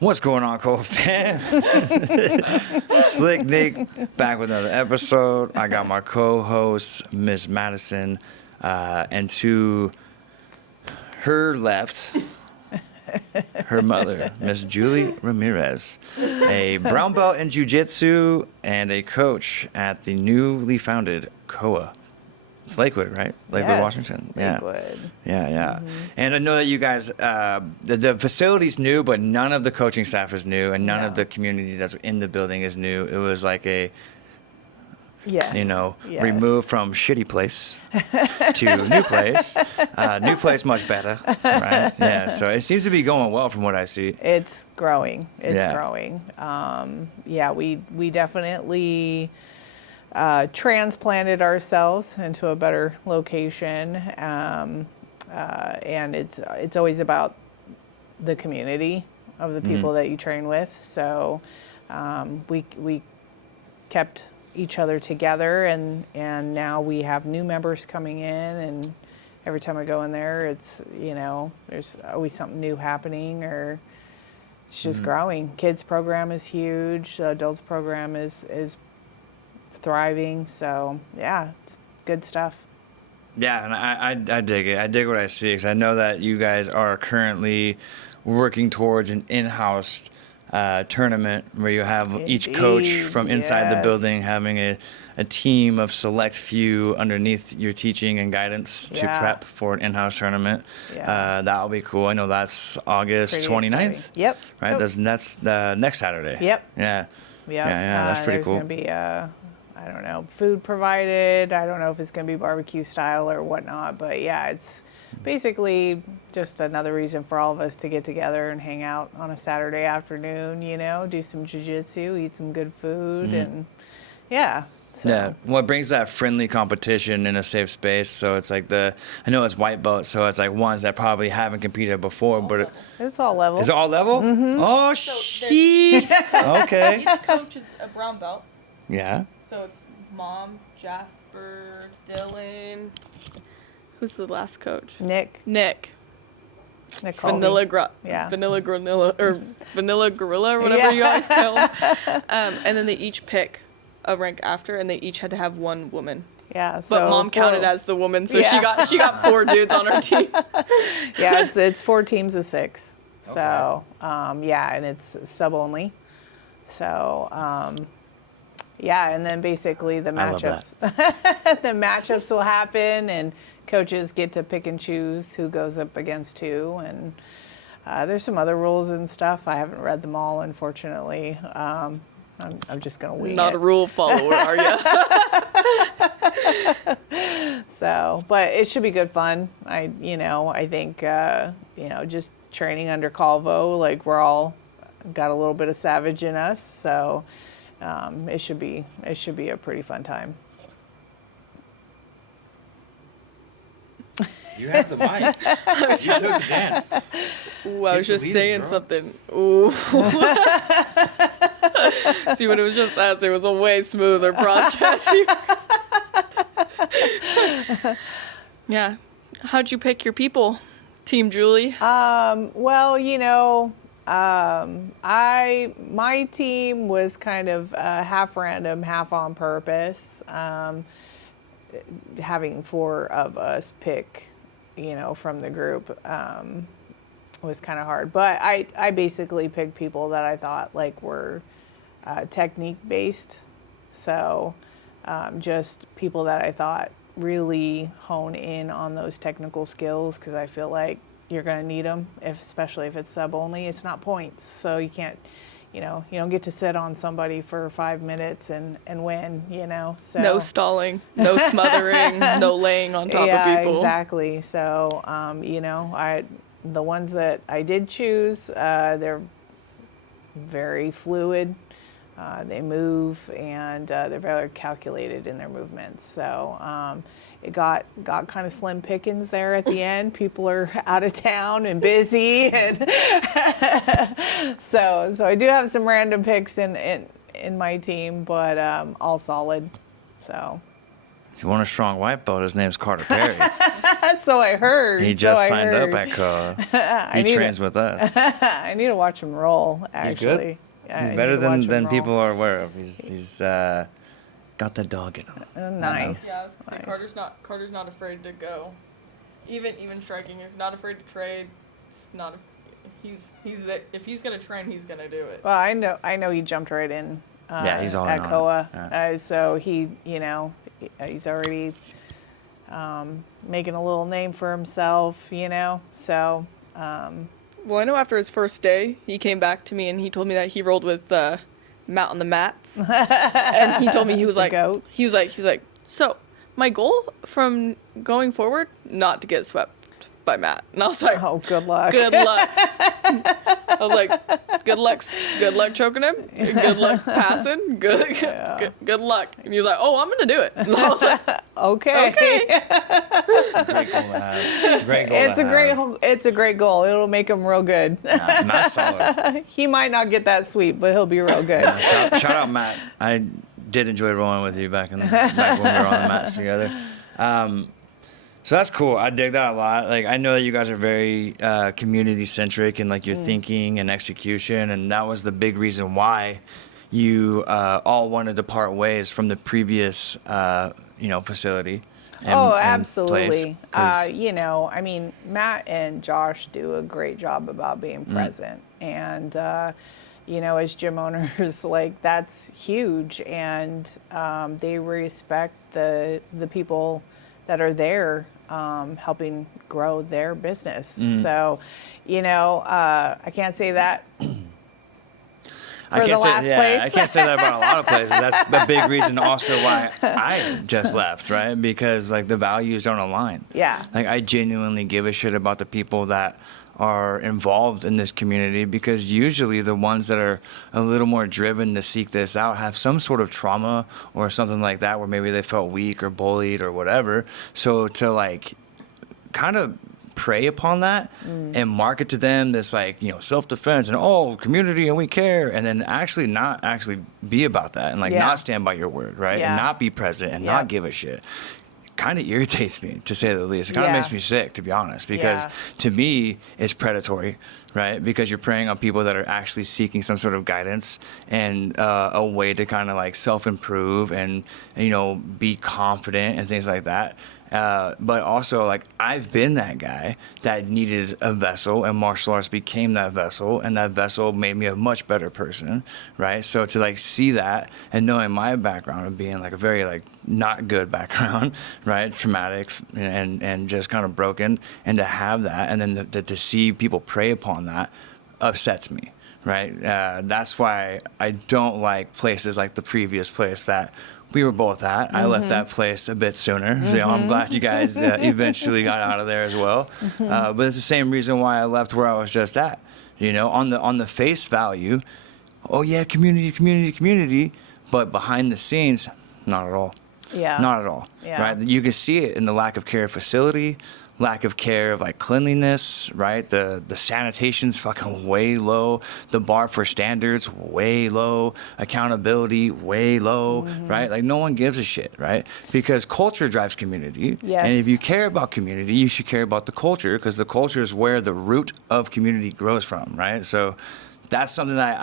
What's going on, Cole fam? Slick Nick back with another episode. I got my co-host, Miss Madison, and to her left, her mother, Miss Julie Ramirez, a brown belt in jiu-jitsu and a coach at the newly founded COA. It's Lakewood, right? Lakewood, yes, Washington. Yeah. Lakewood. Yeah. Mm-hmm. And I know that you guys, the facility's new, but none of the coaching staff is new, and none of the community that's in the building is new. It was like a, removed from shitty place to new place. New place much better, right? Yeah. So it seems to be going well from what I see. It's growing. It's growing. We definitely transplanted ourselves into a better location, and it's always about the community of the people that you train with. So we kept each other together, and now we have new members coming in, and every time I go in there, it's there's always something new happening, or it's just growing. Kids program is huge. The adults program is thriving. So yeah, it's good stuff. Yeah, and I dig it. I dig what I see, because I know that you guys are currently working towards an in-house tournament where you have each coach from inside the building having a team of select few underneath your teaching and guidance to prep for an in-house tournament. That'll be cool. I know that's August 29th. Exciting. Yep. Right? That's the next Saturday. Yep. Yeah. That's pretty cool. There's going to be I don't know, food provided. I don't know if it's going to be barbecue style or whatnot, but yeah, it's basically just another reason for all of us to get together and hang out on a Saturday afternoon, do some jiu-jitsu, eat some good food, and So. Yeah, well, it brings that friendly competition in a safe space. So it's like I know it's white belt, so it's like ones that probably haven't competed before, but it's all level. Is it all level? Mm-hmm. Oh, shit. Okay. Each coach is a brown belt. Yeah. So it's Mom, Jasper, Dylan. Who's the last coach? Nick. Vanilla Granilla or Vanilla Gorilla or whatever you guys call them. And then they each pick a rank after, and they each had to have one woman. Yeah. So but Mom counted as the woman, so she got 4 dudes on her team. Yeah, it's 4 teams of 6. Okay. So and it's sub only. So and then basically the matchups. The matchups will happen, and coaches get to pick and choose who goes up against who, and there's some other rules and stuff. I haven't read them all, unfortunately. I'm just gonna wing it. Not a rule follower, are you? So, but it should be good fun. I think just training under CALVO, like we're all got a little bit of savage in us, so it should be a pretty fun time. You have the mic. You took the dance. Ooh, I was just saying something. Ooh. See, when it was just us, it was a way smoother process. Yeah. How'd you pick your people, Team Julie? My team was kind of half random, half on purpose. Having 4 of us pick, from the group was kind of hard. But I basically picked people that I thought were technique based. So just people that I thought really hone in on those technical skills, because I feel like you're going to need them, especially if it's sub only. It's not points, so you can't, you don't get to sit on somebody for 5 minutes and win, So no stalling, no smothering, no laying on top of people. Yeah, exactly. So, the ones that I did choose, they're very fluid. They move, and they're very calculated in their movements. So it got kind of slim pickings there at the end. People are out of town and busy, and so I do have some random picks in my team, but all solid. So if you want a strong white belt, his name's Carter Perry. So I heard. He just signed up at COA. He trains with us. I need to watch him roll, actually. He's good. Yeah, He's I better need to watch him than roll. people are aware of. He's got the dog in him. Nice. Yeah, I was gonna say, Nice. Carter's not afraid to go. Even striking, he's not afraid to trade. It's not. If he's gonna train, he's gonna do it. Well, I know he jumped right in. Yeah, he's all in at on it. COA. Yeah. So he's already making a little name for himself. So. Well, I know after his first day, he came back to me and he told me that he rolled with Matt on the mats, and he told me he was like, goat. he was like, so my goal from going forward, not to get swept by Matt. And I was like, Oh, good luck. good luck. I was like, good luck choking him. Good luck passing. Good luck. And he was like, oh, I'm gonna do it. And I was like, Okay. Great goal to have. Great goal It's to a have. it's a great goal. It'll make him real good. Matt's solid. He might not get that sweep, but he'll be real good. Shout out Matt. I did enjoy rolling with you back when we were on the mats together. So that's cool. I dig that a lot. Like, I know that you guys are very community centric in like your thinking and execution, and that was the big reason why you all wanted to part ways from the previous facility. Oh, and absolutely. place, 'cause- I mean, Matt and Josh do a great job about being present. And, as gym owners, like, that's huge. And they respect the people that are there helping grow their business. So, I can't say that. I can't place. say that about a lot of places. That's a big reason also why I just left, right? Because like the values don't align. Yeah. Like I genuinely give a shit about the people that are involved in this community, because usually the ones that are a little more driven to seek this out have some sort of trauma or something like that, where maybe they felt weak or bullied or whatever. So to like kind of prey upon that and market to them this like self-defense and community and we care, and then actually not actually be about that and like not stand by your word, right? Yeah. And not be present and not give a shit, kind of irritates me, to say the least. It kind of makes me sick, to be honest, because to me it's predatory, right? Because you're preying on people that are actually seeking some sort of guidance and a way to kind of like self-improve and be confident and things like that. But also, like, I've been that guy that needed a vessel, and martial arts became that vessel, and that vessel made me a much better person, right? So to like see that and knowing my background of being like a very like not good background, right, traumatic and just kind of broken, and to have that, and then to see people prey upon that upsets me. Right. That's why I don't like places like the previous place that we were both at. I left that place a bit sooner. I'm glad you guys eventually got out of there as well. But it's the same reason why I left where I was just at. On the face value, oh yeah, community. But behind the scenes, not at all. Yeah. Not at all. Yeah. Right. You can see it in the lack of care of facility, lack of care of like cleanliness, right? The sanitation's fucking way low. The bar for standards way low. Accountability way low, right? Like no one gives a shit, right? Because culture drives community. Yes. And if you care about community, you should care about the culture, because the culture is where the root of community grows from, right? So that's something that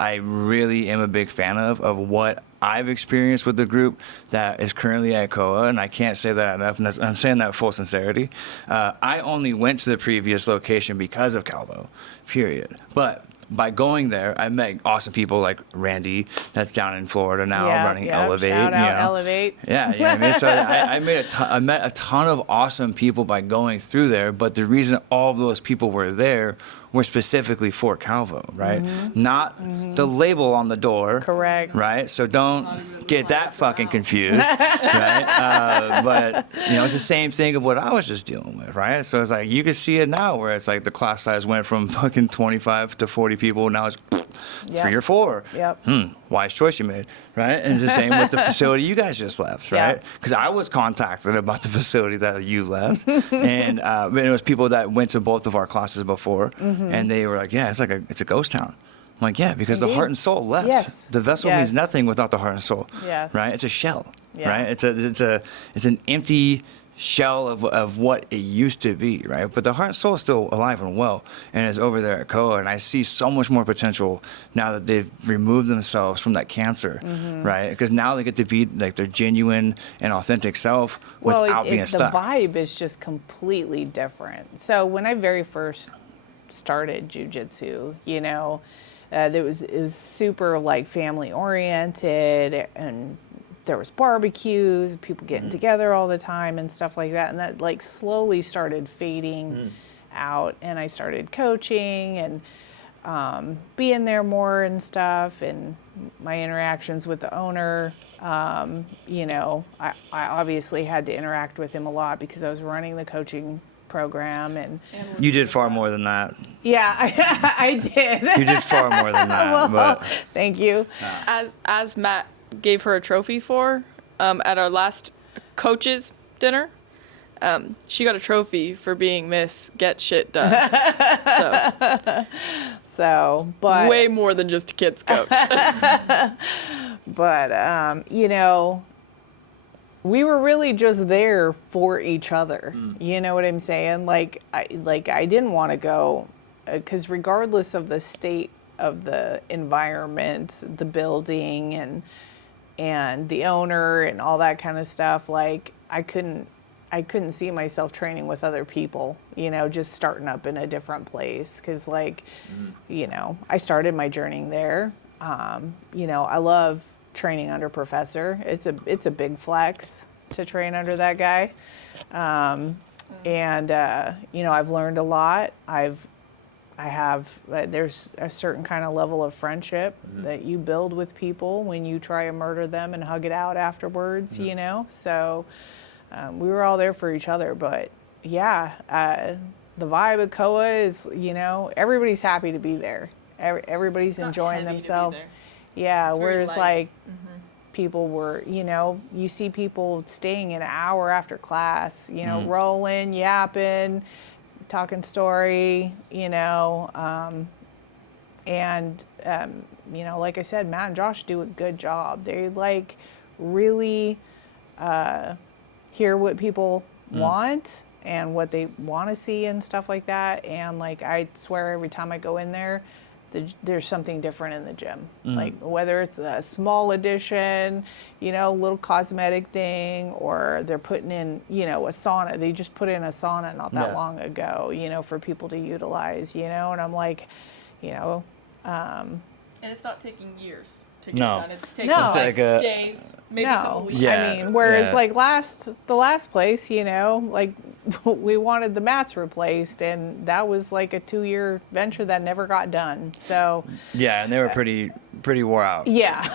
I really am a big fan of what I've experienced with the group that is currently at COA, and I can't say that enough, and I'm saying that with full sincerity. I only went to the previous location because of CALVO, period. But by going there, I met awesome people like Randy, that's down in Florida now, running Elevate. Shout out Elevate. Yeah, you know what I mean? So I met a ton of awesome people by going through there, but the reason all of those people were there were specifically for CALVO, right? Not the label on the door. Correct. Right? So don't get that fucking confused, right? But, it's the same thing of what I was just dealing with, right? So it's like, you can see it now where it's like the class size went from fucking 25 to 40 people, now it's 3 or 4. Yep. Wise choice you made, right? And it's the same with the facility you guys just left, right? Yep. Because I was contacted about the facility that you left, and it was people that went to both of our classes before, and they were like, "Yeah, it's a ghost town." I'm like, "Yeah, because the heart and soul left. Yes. The vessel Yes. means nothing without the heart and soul, Yes. right? It's a shell, Yeah. right? It's an empty shell of what it used to be, right? But the heart and soul is still alive and well, and is over there at COA. And I see so much more potential now that they've removed themselves from that cancer, right? Because now they get to be like their genuine and authentic self without being stuck. The vibe is just completely different. So when I very first started jiu-jitsu, you know, it was super like family oriented, and there was barbecues, people getting together all the time and stuff like that. And that like slowly started fading out. And I started coaching and being there more and stuff. And my interactions with the owner, you know, I obviously had to interact with him a lot because I was running the coaching program. And you did far more than that. yeah, I did. You did far more than that. Well, but thank you. As Matt gave her a trophy for at our last coaches dinner, she got a trophy for being Miss Get Shit Done. So, but way more than just a kids coach. But you know, we were really just there for each other. You know what I'm saying? Like I didn't want to go because regardless of the state of the environment, the building and the owner and all that kind of stuff, like I couldn't see myself training with other people, you know, just starting up in a different place. Cause like, you know, I started my journey there. You know, I love training under Professor. It's a big flex to train under that guy. And you know, I've learned a lot. There's a certain kind of level of friendship that you build with people when you try to murder them and hug it out afterwards, you know? So we were all there for each other. But yeah, the vibe of COA is, you know, everybody's happy to be there. Everybody's enjoying themselves. Yeah, whereas like people were, you know, you see people staying an hour after class, you know, rolling, yapping, talking story, you know, and you know, like I said, Matt and Josh do a good job. They like really hear what people want and what they want to see and stuff like that. And like I swear, every time I go in there, there's something different in the gym. Like whether it's a small addition, you know, little cosmetic thing, or they're putting in, you know, a sauna. They just put in a sauna not that long ago, you know, for people to utilize, you know. And I'm like, you know. And it's not taking years to get No. done. It's taking No. like It's like days, maybe a couple No, weeks. Yeah. I mean, whereas yeah. like the last place, you know, like we wanted the mats replaced, and that was like a 2-year venture that never got done. So Yeah, and they were pretty wore out. yeah,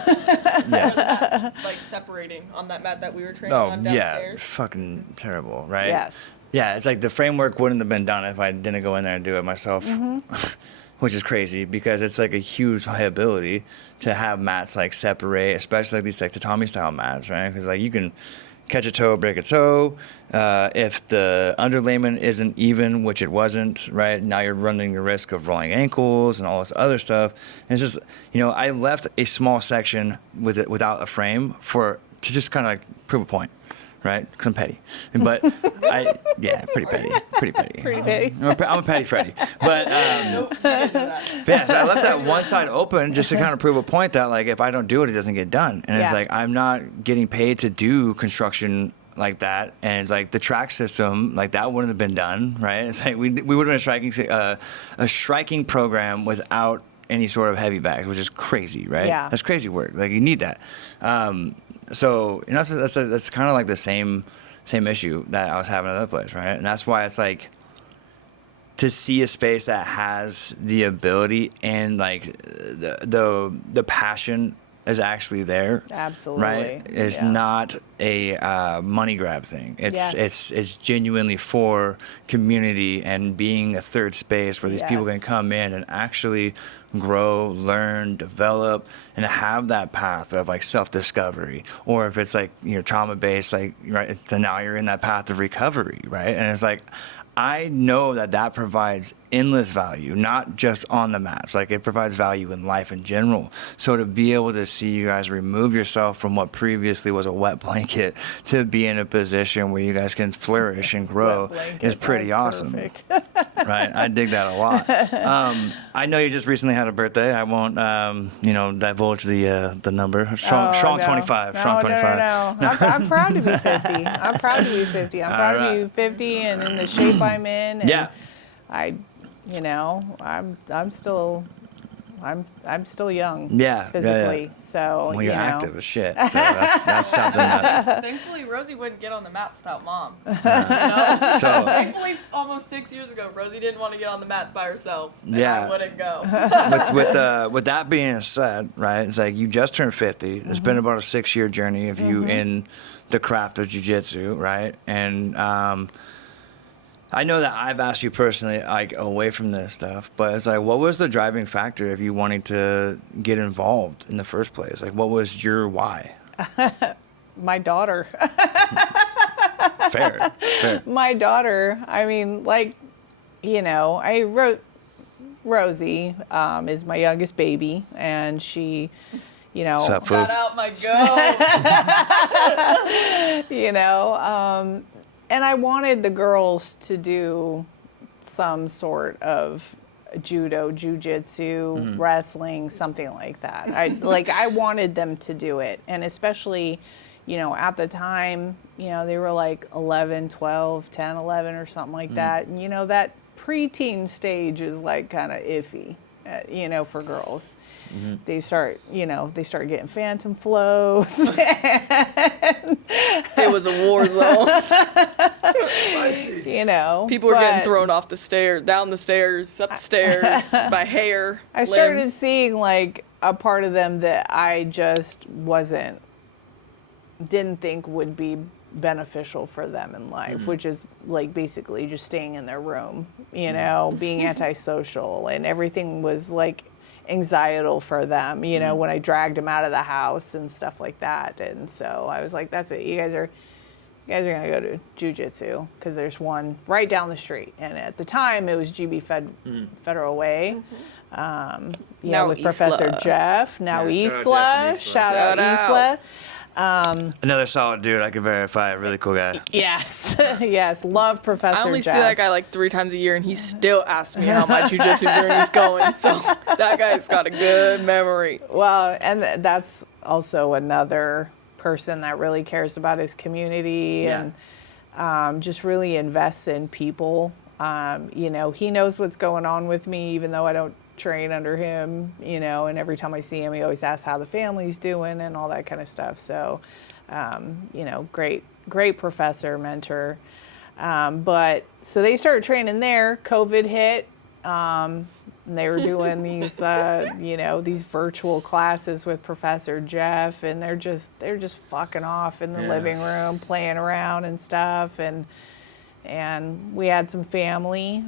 Yeah. Like separating on that mat that we were training Oh on yeah, downstairs. fucking terrible, right? yes, Yeah, it's like the framework wouldn't have been done if I didn't go in there and do it myself, which is crazy because it's like a huge liability to have mats like separate, especially like these like tatami style mats, right? Because like you can catch a toe, break a toe. If the underlayment isn't even, which it wasn't, right? Now you're running the risk of rolling ankles and all this other stuff. And it's just, you know, I left a small section with it without a frame to just kind of like prove a point, right? Because I'm petty. But pretty petty. pretty petty. I'm a petty Freddy. But Nope, you didn't know that. yeah, so I left that one side open just to kind of prove a point that like if I don't do it, it doesn't get done. And it's Yeah. like I'm not getting paid to do construction like that. And it's like the track system, like that wouldn't have been done, right? It's like we would have been a striking program without any sort of heavy bags, which is crazy, right? Yeah. That's crazy work. Like you need that. So you know that's kind of like the same issue that I was having at the other place, right? And that's why it's like to see a space that has the ability and like the passion is actually there. Absolutely. Right? It's Yeah. not a money grab thing. Yes. It's genuinely for community and being a third space where these people can Yes. come in and actually grow, learn, develop, and have that path of like self-discovery. Or if it's like, you know, trauma-based, like, right, then now you're in that path of recovery, right? And it's like, I know that provides endless value, not just on the mats. Like, it provides value in life in general. So to be able to see you guys remove yourself from what previously was a wet blanket to be in a position where you guys can flourish and grow is pretty awesome. Perfect. Right, I dig that a lot. I know you just recently had a birthday. I won't, divulge the number. Strong 25. No, Strong 25. No. I'm proud to be 50. I'm proud to be 50. I'm proud to be 50 and in the shape I'm in. And Yeah. I'm still young. Yeah, physically. yeah. So Well, you're active as shit. So that's something that. Thankfully, Rosie wouldn't get on the mats without mom. So Thankfully, almost 6 years ago, Rosie didn't want to get on the mats by herself. And Yeah. I wouldn't go. with that being said, right? It's like you just turned 50. It's been about a 6-year journey of you in the craft of jiu-jitsu, right? And I know that I've asked you personally, like, away from this stuff, but it's like, what was the driving factor of you wanting to get involved in the first place? Like, what was your why? My daughter. Fair. My daughter. I mean, Rosie is my youngest baby, and she, Sup, food? Got out my go. And I wanted the girls to do some sort of judo, jiu-jitsu, wrestling, something like that. I wanted them to do it. And especially, at the time, they were like 11, 12, 10, 11 or something like that. And, that preteen stage is like kind of iffy, for girls. They start getting phantom flows. It was a war zone. People were getting thrown off the stairs, down the stairs, up the stairs, by hair. I started seeing like a part of them that I just didn't think would be beneficial for them in life, which is like basically just staying in their room, being antisocial, and everything was like anxietal for them, when I dragged them out of the house and stuff like that. And so I was like, that's it. You guys are going to go to jiu-jitsu, because there's one right down the street. And at the time it was GB Federal Way. Now with Isla. Professor Jeff, now Yeah, Isla. shout out Shout out Isla. Another solid dude, I can verify. Really cool guy. Yes. Yes. Love Professor Jeff. I only see that guy like 3 times a year, and he still asks me how my jiu-jitsu journey's going. So that guy's got a good memory. Well, and that's also another person that really cares about his community and just really invests in people. He knows what's going on with me, even though I don't train under him, and every time I see him, he always asks how the family's doing and all that kind of stuff. So, great professor, mentor. But so they started training there. COVID hit. And they were doing these, these virtual classes with Professor Jeff, and they're just fucking off in the living room, playing around and stuff. And we had some family.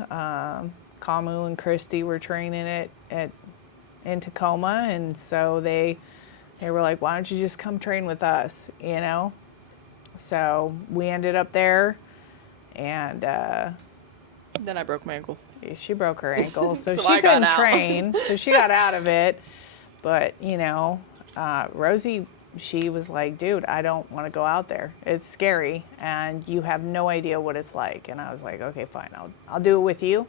Kamu and Christy were training in Tacoma, and so they were like, why don't you just come train with us, So we ended up there, and Then I broke my ankle. she broke her ankle, so So she I got couldn't out. train, so she got out of it. But, Rosie, she was like, dude, I don't want to go out there. It's scary, and you have no idea what it's like. And I was like, okay, fine, I'll do it with you.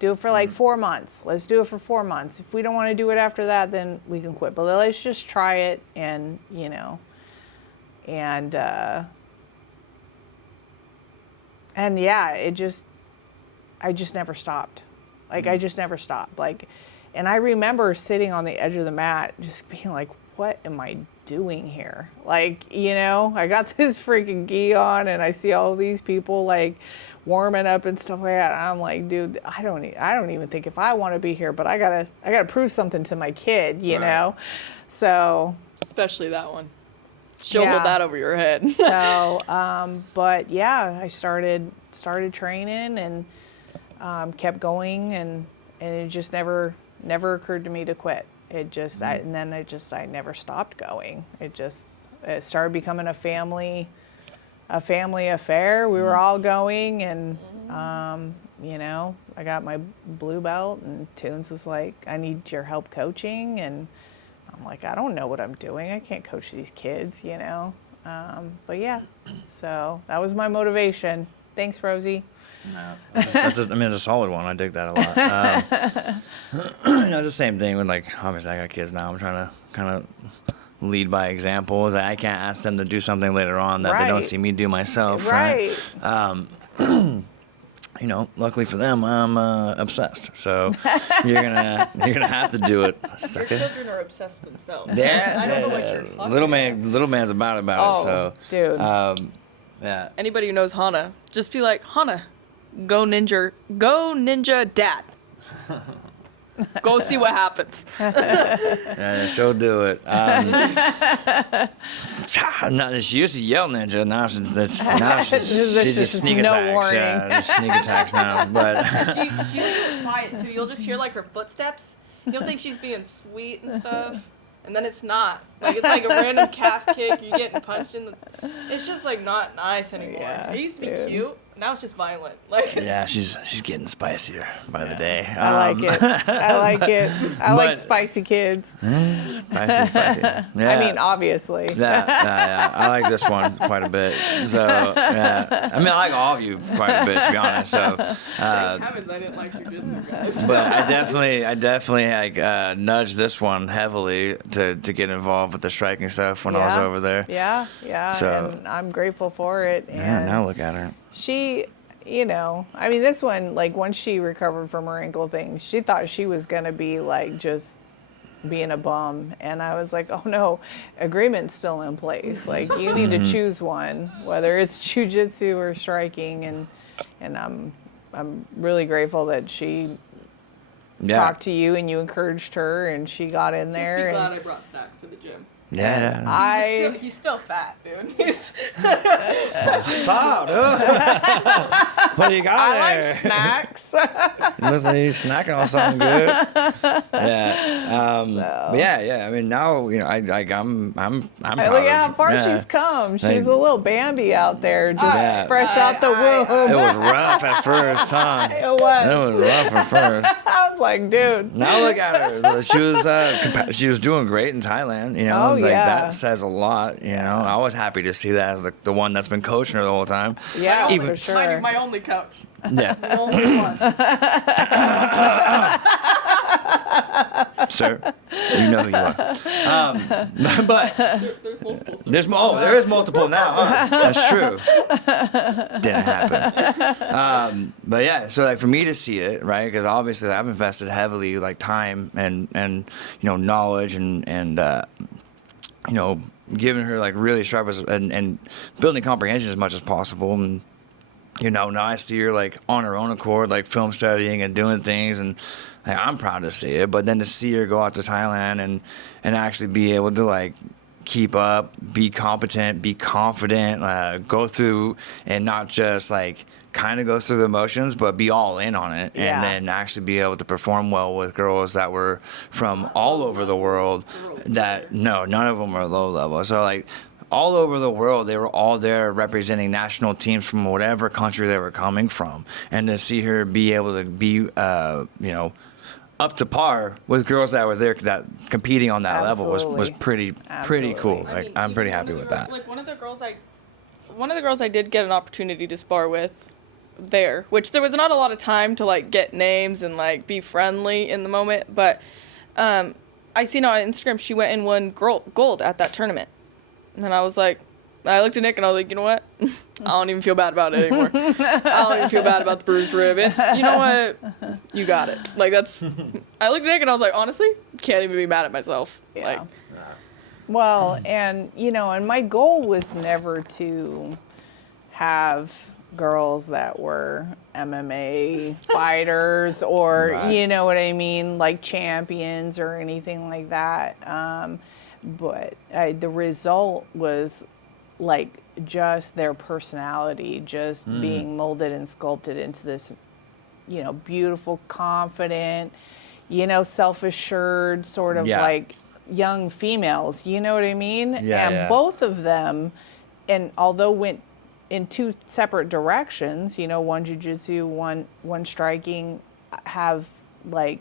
Do it for like 4 months. Let's do it for 4 months. If we don't want to do it after that, then we can quit. But let's just try it, and yeah, I just never stopped. I just never stopped. And I remember sitting on the edge of the mat, just being like, what am I doing here? I got this freaking gi on, and I see all these people warming up and stuff like that. And I'm like, dude, I don't even think if I want to be here, but I gotta prove something to my kid, know? So, Especially that one. She'll hold that over your head. so, but yeah, I started training and kept going, and it just never occurred to me to quit. It just, I never stopped going. It started becoming a family affair. We were all going, and You know, I got my blue belt, and Toons was like, I need your help coaching. And I'm like, I don't know what I'm doing. I can't coach these kids, you know. But yeah, so that was my motivation. Thanks, Rosie. No, it's a solid one. I dig that a lot. You know, it's the same thing with, like, obviously I got kids now. I'm trying to kind of lead by examples. I can't ask them to do something later on that they don't see me do myself. Right. You know, luckily for them, I'm obsessed. So you're gonna have to do it. Your children are obsessed themselves. Yeah, I don't know what you're talking about. Little man's about it. So, dude. Yeah. Anybody who knows Hana, just be like, Hana, go ninja dad. Go see what happens. Yeah, she'll do it. No, she used to yell ninja. Now she just sneak attacks. Warning. Yeah, just sneak attacks now. But she'll be quiet too. You'll just hear like her footsteps. You'll think she's being sweet and stuff, and then it's not. Like it's like a random calf kick. You're getting punched in the. It's just like not nice anymore. Yeah, it used to be dude. Cute. Now it's just violent. Like yeah, she's getting spicier by the day. I like it. I like it. I like spicy kids. Spicy. Yeah. I mean, obviously. Yeah, I like this one quite a bit. So, yeah. I mean, I like all of you quite a bit, to be honest. So, thank heavens I didn't like jujitsu, guys. but I definitely like, nudged this one heavily to get involved with the striking stuff when I was over there. Yeah. So, and I'm grateful for it. And yeah, now look at her. she, you know, I mean, this one, like, once she recovered from her ankle thing, she thought she was going to be, like, just being a bum. And I was like, oh, no, agreement's still in place. Like, you need to choose one, whether it's jujitsu or striking. And I'm really grateful that she talked to you and you encouraged her and she got in there. Just be glad I brought snacks to the gym. Yeah. He's still fat, dude. He's Stop, dude. What do you got I there? like snacks. Listen, he's snacking on something good. Yeah. But yeah. I mean, now I'm proud Look at how of- far yeah. she's come. She's Like- a little Bambi out there, just fresh out the womb. It was rough at first, huh? It was. It was rough at first. I was like, dude. Now look at her. She was doing great in Thailand. You know, Oh, yeah. that says a lot. You know, I was happy to see that as the one that's been coaching her the whole time. Yeah, Even- for sure. my only coach. Yeah. The only one. Sir, you know who you are. But There's multiple. there is multiple now. Huh? That's true. Didn't happen. But yeah, so like for me to see it, right? Because obviously I've invested heavily like time and knowledge and giving her like really sharp and building comprehension as much as possible. And now I see her like on her own accord, like film studying and doing things, and like, I'm proud to see it. But then to see her go out to Thailand and actually be able to like keep up, be competent, be confident, go through and not just like kind of go through the motions, but be all in on it, and then actually be able to perform well with girls that were from all over the world. That none of them were low level. So like. All over the world, they were all there representing national teams from whatever country they were coming from, and to see her be able to be, up to par with girls that were there that competing on that level was pretty cool. Like I'm pretty happy with that. Like one of the girls I did get an opportunity to spar with there, which there was not a lot of time to like get names and like be friendly in the moment, but I seen on Instagram she went and won gold at that tournament. And I was like, I looked at Nick and I was like, you know what? I don't even feel bad about it anymore. I don't even feel bad about the bruised rib. It's, you know what? You got it. Like that's, I looked at Nick and I was like, honestly, can't even be mad at myself. Yeah. Like, Well, and and my goal was never to have girls that were MMA fighters or, Right. you know what I mean, like champions or anything like that. But the result was like just their personality, just being molded and sculpted into this, beautiful, confident, self-assured sort of like young females. You know what I mean? Yeah, and both of them, and although went in two separate directions, you know, one jujitsu, one striking, have like,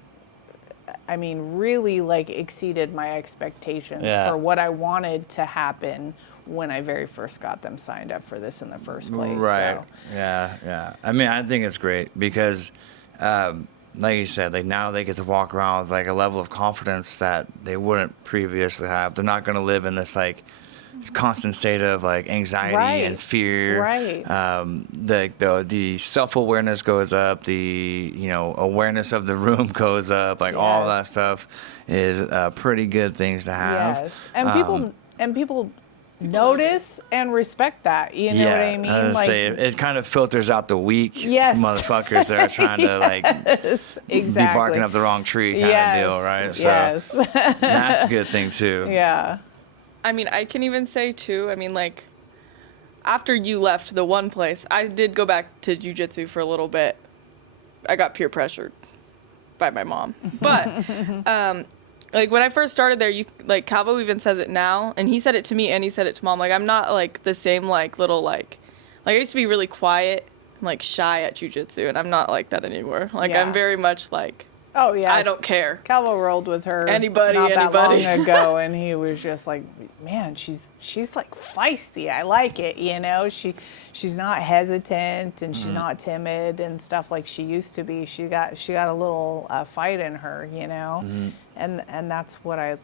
I mean, really like exceeded my expectations for what I wanted to happen when I very first got them signed up for this in the first place. Right. So. Yeah. I mean, I think it's great because, like you said, like now they get to walk around with like a level of confidence that they wouldn't previously have. They're not going to live in this like constant state of like anxiety and fear. Right. The self-awareness goes up. The awareness of the room goes up. Like all that stuff is pretty good things to have. Yes, and people notice and respect that. You know what I mean? I was like, say it kind of filters out the weak Yes. motherfuckers that are trying to like exactly. be barking up the wrong tree kind of deal, right? So Yes. that's a good thing too. Yeah. I mean, I can even say too, I mean, like, after you left the one place, I did go back to jiu-jitsu for a little bit. I got peer pressured by my mom. But, like, when I first started there, Calvo even says it now, and he said it to me and he said it to Mom. Like, I'm not, like, the same, like, little, like I used to be really quiet and, like, shy at jiu-jitsu, and I'm not like that anymore. Like, I'm very much, like, oh, yeah. I don't care. Calvo rolled with her Anybody. that long ago, and he was just like, man, she's like feisty. I like it, you know. She's not hesitant, and she's not timid and stuff like she used to be. She got a little fight in her, you know, and that's what I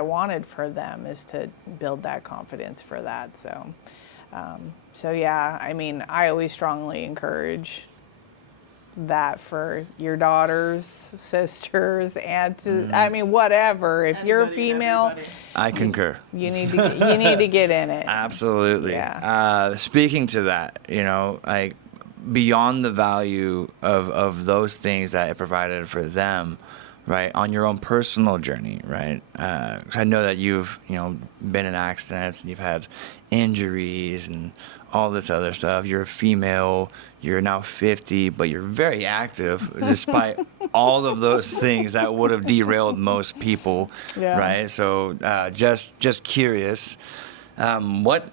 wanted for them, is to build that confidence for that. So yeah, I mean, I always strongly encourage that for your daughters, sisters, aunts. I mean, whatever. If you're a female, I concur. you need to get in it. Absolutely. Yeah. Speaking to that, you know, like beyond the value of those things that it provided for them, right, on your own personal journey, right? 'Cause I know that you've, been in accidents and you've had injuries and all this other stuff. You're a female, you're now 50, but you're very active despite all of those things that would have derailed most people, right? So just curious, what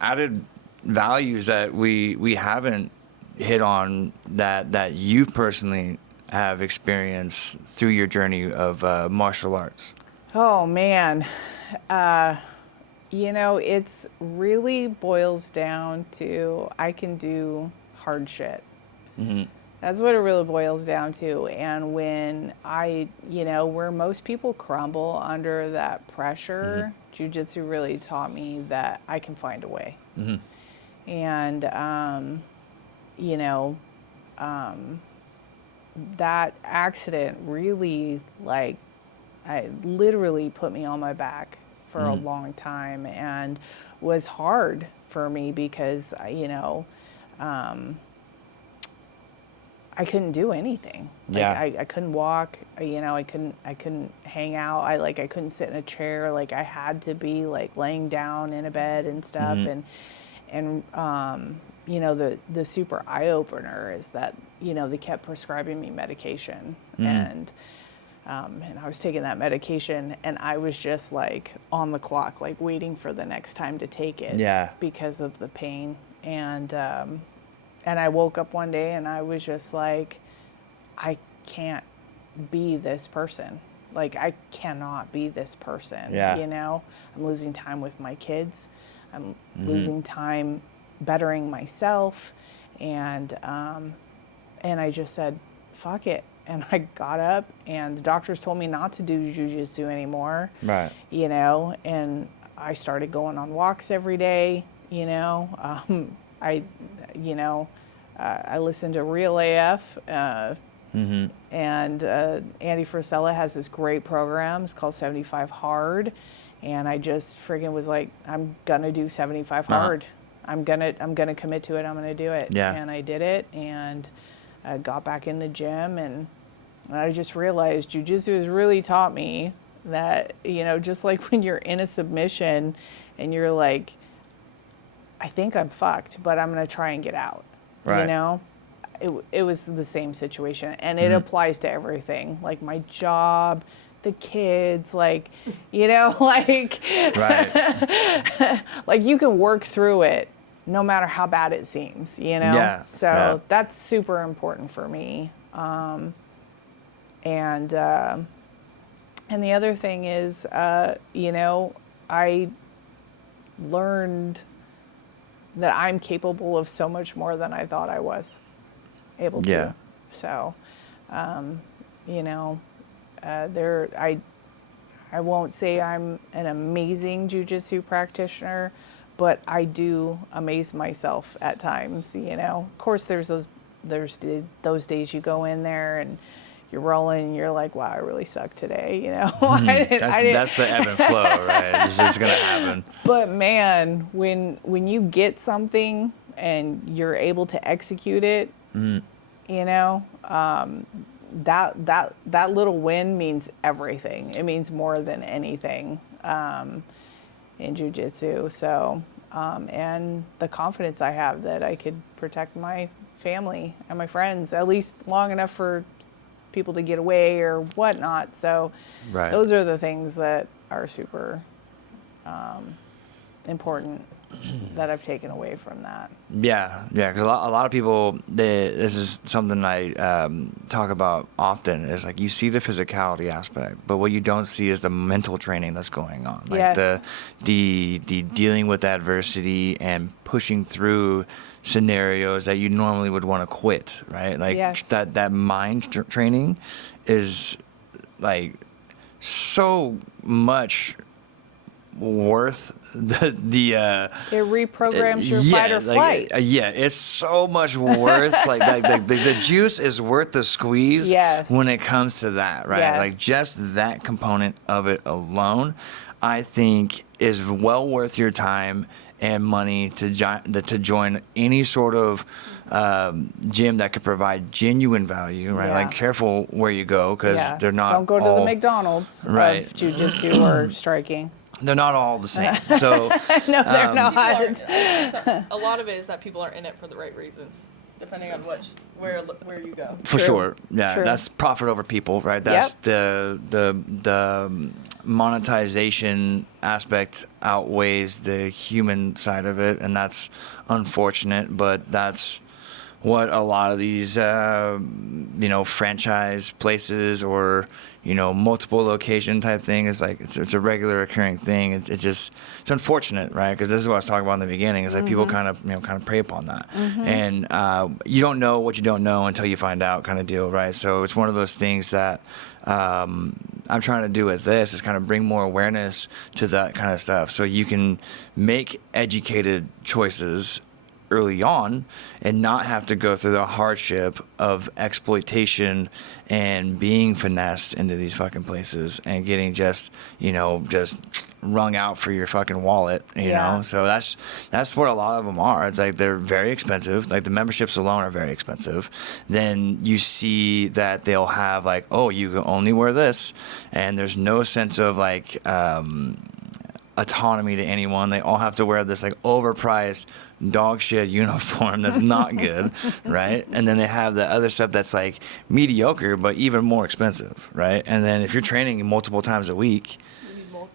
added values that we haven't hit on that you personally have experienced through your journey of martial arts? Oh man, it's really boils down to I can do hard shit. That's what it really boils down to. And when where most people crumble under that pressure, jiu-jitsu really taught me that I can find a way. And that accident really, like, I literally put me on my back for a long time, and was hard for me because I couldn't do anything. Like, I couldn't walk, I couldn't hang out. I couldn't sit in a chair. Like, I had to be like laying down in a bed and stuff. And the super eye opener is that, they kept prescribing me medication, and I was taking that medication, and I was just like on the clock, like waiting for the next time to take it because of the pain. And I woke up one day and I was just like, I can't be this person. Like, I cannot be this person. I'm losing time with my kids. I'm losing time bettering myself. And I just said, fuck it. And I got up, and the doctors told me not to do jiu-jitsu anymore. Right. And I started going on walks every day. I listened to Real AF, and Andy Frisella has this great program. It's called 75 Hard, and I just friggin' was like, I'm gonna do 75 Hard. I'm gonna commit to it. I'm gonna do it. And I did it, and I got back in the gym, and I just realized jiu-jitsu has really taught me that, just like when you're in a submission and you're like, I think I'm fucked, but I'm going to try and get out. Right. It was the same situation, and it applies to everything, like my job, the kids, like, like, right. Like, you can work through it no matter how bad it seems, you know? Yeah, So yeah. that's super important for me. And the other thing is, you know, I learned that I'm capable of so much more than I thought I was able to. Yeah. So, you know, I won't say I'm an amazing jujitsu practitioner, but I do amaze myself at times. You know, of course, there's those days you go in there and you're rolling and you're like, wow, I really suck today. You know, That's the ebb and flow, right? It's gonna happen. But man, when you get something and you're able to execute it, you know, that little win means everything. It means more than anything in jiu-jitsu. So, and the confidence I have that I could protect my family and my friends at least long enough for people to get away or whatnot. So, Right. those are the things that are super important that I've taken away from that. Yeah, because a lot of people, this is something I talk about often, is like you see the physicality aspect, but what you don't see is the mental training that's going on. Like Yes. the dealing with adversity and pushing through scenarios that you normally would want to quit, right? Like Yes. that mind training is like so much worth the It reprograms your yeah, fight or flight. yeah, it's so much worth like the juice is worth the squeeze Yes. when it comes to that, right? Yes. Like just that component of it alone, I think is well worth your time and money to join any sort of gym that could provide genuine value, right? Yeah. Like careful where you go because Yeah. they're not Don't go to all, the McDonald's Right. of jiu-jitsu or striking. They're not all the same. So No, they're not. A lot of it is that people are in it for the right reasons, depending on where you go. for True. sure, yeah, True. that's profit over people, right? That's the monetization aspect outweighs the human side of it, and that's unfortunate, but that's what a lot of these franchise places or multiple location type thing is like. It's a regular occurring thing. It's unfortunate, right? Because this is what I was talking about in the beginning. Is like people kind of prey upon that, and you don't know what you don't know until you find out, kind of deal, right? So it's one of those things that I'm trying to do with this is kind of bring more awareness to that kind of stuff, so you can make educated choices early on and not have to go through the hardship of exploitation and being finessed into these fucking places and getting just wrung out for your fucking wallet, you know? So that's what a lot of them are. It's like they're very expensive. Like the memberships alone are very expensive. Then you see that they'll have like, oh, you can only wear this, and there's no sense of like autonomy to anyone. They all have to wear this like overpriced dog shit uniform that's not good, right? And then they have the other stuff that's like mediocre but even more expensive, right? And then if you're training multiple times a week,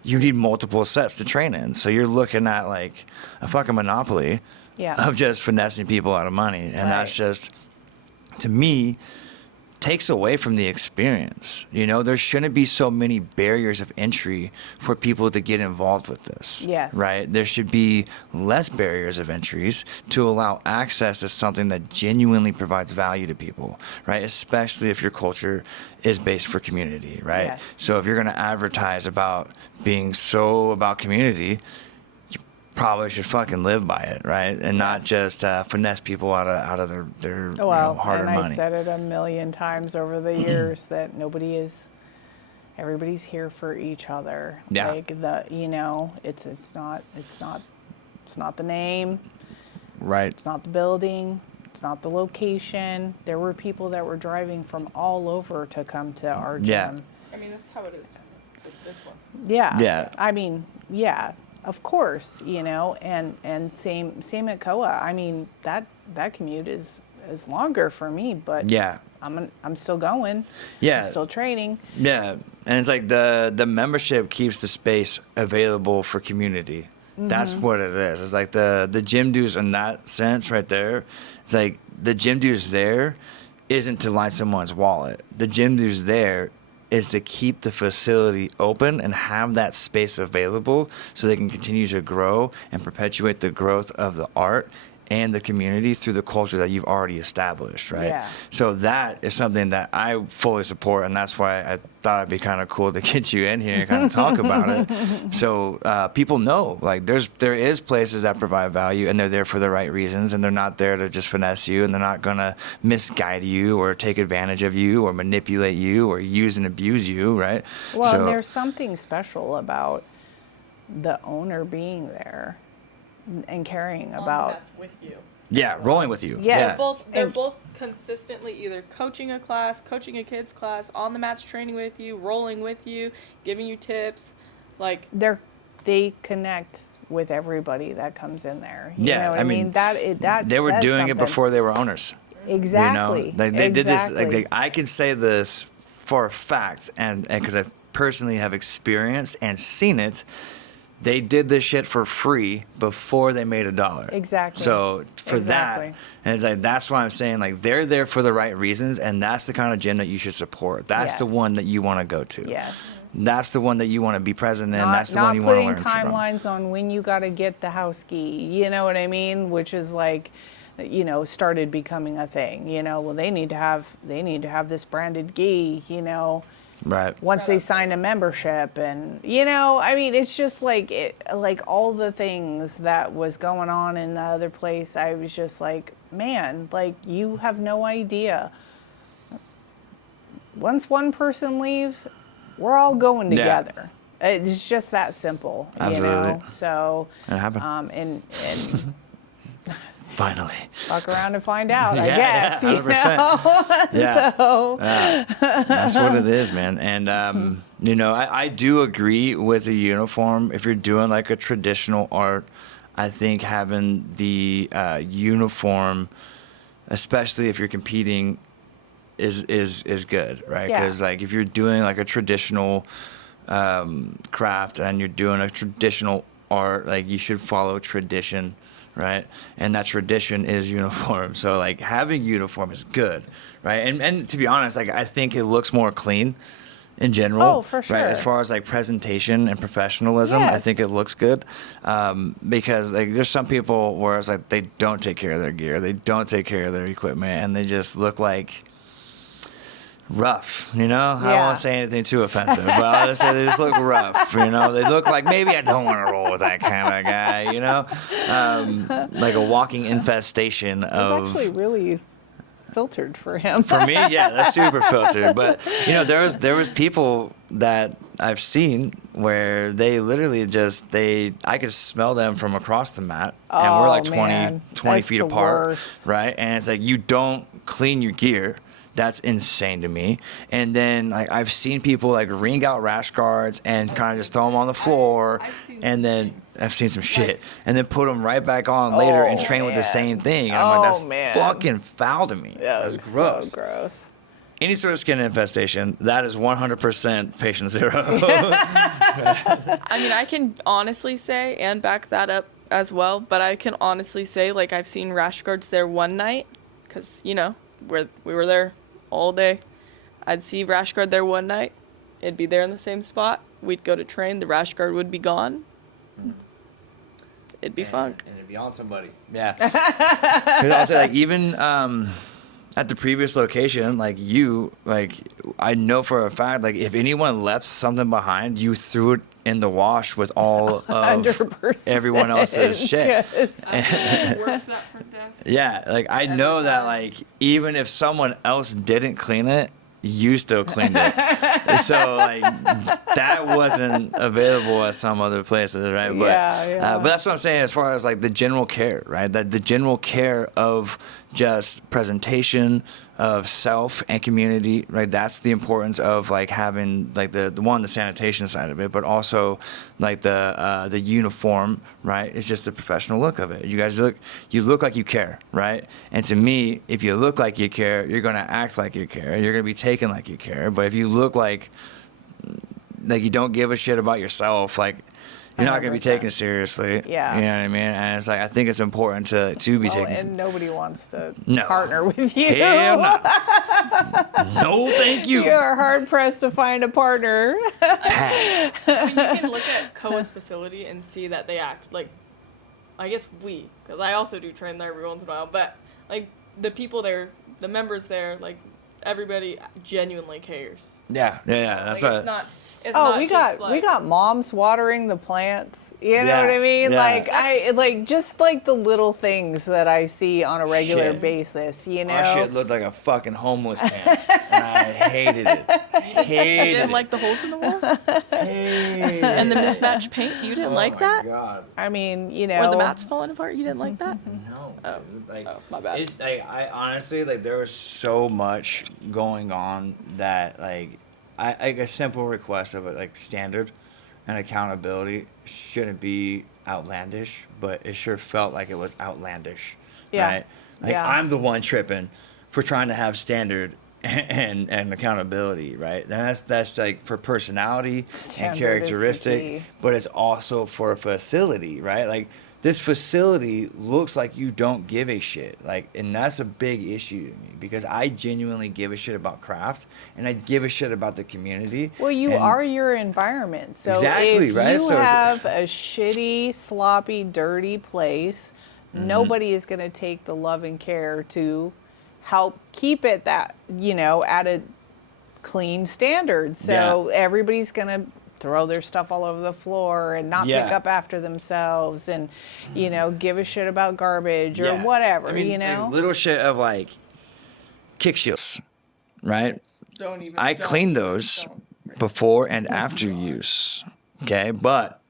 you need multiple sets to train in. So you're looking at like a fucking monopoly of just finessing people out of money, and that's just, to me, takes away from the experience. There shouldn't be so many barriers of entry for people to get involved with this. Yes. Right? There should be less barriers of entries to allow access to something that genuinely provides value to people, right? Especially if your culture is based for community, right? Yes. So if you're going to advertise about being so about community, probably should fucking live by it, right? And not just finesse people out of their hard-earned money. I said it a million times over the years that everybody's here for each other. Yeah. Like it's not the name, Right. it's not the building, it's not the location. There were people that were driving from all over to come to our gym. Yeah. I mean, that's how it is with this one. Yeah. Yeah. I mean, yeah, of course, and same at Koa. I mean, that commute is longer for me, but Yeah. I'm still going. Yeah. I'm still training. Yeah. And it's like the membership keeps the space available for community, That's what it is. It's like the gym dues in that sense right there. It's like the gym dues there isn't to line someone's wallet. The gym dues there is to keep the facility open and have that space available so they can continue to grow and perpetuate the growth of the art and the community through the culture that you've already established, right? Yeah. So that is something that I fully support, and that's why I thought it'd be kind of cool to get you in here and kind of talk about it. So people know, like, there is places that provide value, and they're there for the right reasons, and they're not there to just finesse you, and they're not gonna misguide you or take advantage of you or manipulate you or use and abuse you, right? Well, So, and there's something special about the owner being there and caring about. That's with you. yeah, rolling with you. Yes. Yeah. They're And- both consistently either coaching a class, coaching a kid's class, on the mats training with you, rolling with you, giving you tips. Like, They connect with everybody that comes in there. You Yeah, know what I I mean, mean, that They were says doing it something. before they were owners. Exactly. You know, they did this. Exactly. Like, I can say this for a fact, and because I personally have experienced and seen it. They did this shit for free before they made $1. Exactly. So for Exactly. that, and it's like that's why I'm saying, like, they're there for the right reasons, and that's the kind of gym that you should support. That's the Yes. one that you want to go to. Yes. That's the one that you want to be present in. Not, That's the not one you want to putting learn from. timelines on when you got to get the house key. You know what I mean? Which is like, started becoming a thing. Well, they need to have this branded gi. Right. Once they sign a membership, and I mean, it's just like all the things that was going on in the other place. I was just like, man, like, you have no idea. Once one person leaves, we're all going Yeah. together. It's just that simple, Absolutely. So, It happened. and Finally. fuck around and find out, I Yeah, guess. 100%. Yeah. So, That's what it is, man. And, I do agree with the uniform. If you're doing like a traditional art, I think having the uniform, especially if you're competing, is good, right? Yeah. Because like if you're doing like a traditional craft and you're doing a traditional art, like you should follow tradition, right? And that tradition is uniform. So like having uniform is good, right? And to be honest, like I think it looks more clean in general. Oh, for Right? As sure. far as like presentation and professionalism, I Yes. think it looks good. Because like there's some people where it's like they don't take care of their gear, they don't take care of their equipment, and they just look like rough, I don't Yeah. want to say anything too offensive, but I'll just say they just look rough, they look like maybe I don't want to roll with that kind of guy, like a walking infestation it's of. actually really filtered for him. For me, yeah, that's super filtered. But there was people that I've seen where they literally I could smell them from across the mat, and we're like 20 man. 20 That's feet the apart, worst. right? And it's like you don't clean your gear. That's insane to me. And then like I've seen people like wring out rash guards and kind of just throw them on the floor, and then I've seen some shit, and then put them right back on later and train with the man. same thing. And I'm like, Oh, that's man. fucking foul to me. Yeah, That's it was gross. So gross. Any sort of skin infestation, that is 100% patient zero. I mean, I can honestly say, and back that up as well, but I can honestly say, like, I've seen rash guards there one night, because, we were there all day. I'd see rash guard there one night. It'd be there in the same spot. We'd go to train. The rash guard would be gone. It'd be fun. And it'd be on somebody. Yeah. Because I'll say, like, even at the previous location, I know for a fact, like, if anyone left something behind, you threw it in the wash with all of 100%. everyone else's shit. Yes. Yeah, like I know that like even if someone else didn't clean it, you still cleaned it. So like that wasn't available at some other places, right? But Yeah. but that's what I'm saying as far as like the general care, right? That the general care of just presentation of self and community, right? That's the importance of like having like the sanitation side of it, but also like the uniform, right? It's just the professional look of it. You guys look like you care, right? And to me, if you look like you care, you're gonna act like you care. You're gonna be taken like you care. But if you look like you don't give a shit about yourself, like you're not going to be 100%. taken seriously. Yeah. You know what I mean? And it's like, I think it's important to be taken. And nobody wants to No. partner with you. Hell no. No, thank you. You're hard pressed to find a partner. Pass. I mean, you can look at COA's facility and see that they act like, I guess because I also do train there every once in a while, but like the people there, the members there, like everybody genuinely cares. Yeah. That's Like, right. it's not. It's Oh, not we just, got we got moms watering the plants. You know Yeah, what I mean? yeah. Like I like just like the little things that I see on a regular Shit. basis. You know. Our shit looked like a fucking homeless camp, and I hated it. You Hated didn't it. like the holes in the wall Hated and the it. mismatched paint. You didn't Oh like my that, God. I mean, you know. or the mats falling apart. You didn't like that. No. Oh. Dude, like, Oh, my bad. I honestly, like, there was so much going on that, like, a simple request of it, like, standard and accountability shouldn't be outlandish, but it sure felt like it was outlandish. Yeah. Right? Like, Yeah. I'm the one tripping for trying to have standard and accountability, right? That's like for personality Standard and is the characteristic, key. but it's also for a facility, right? Like, this facility looks like you don't give a shit, like, and that's a big issue to me because I genuinely give a shit about craft and I give a shit about the community. Well, you and- are your environment. So Exactly, if right? you So it's- have a shitty, sloppy, dirty place, Mm-hmm. nobody is going to take the love and care to help keep it that, you know, at a clean standard. So everybody's going to throw their stuff all over the floor and not Yeah. pick up after themselves and, you know, give a shit about garbage or Yeah. whatever, I mean, you know? like, little shit of like kick shields, right? Don't even. I don't, clean those don't. before and after use. Okay, but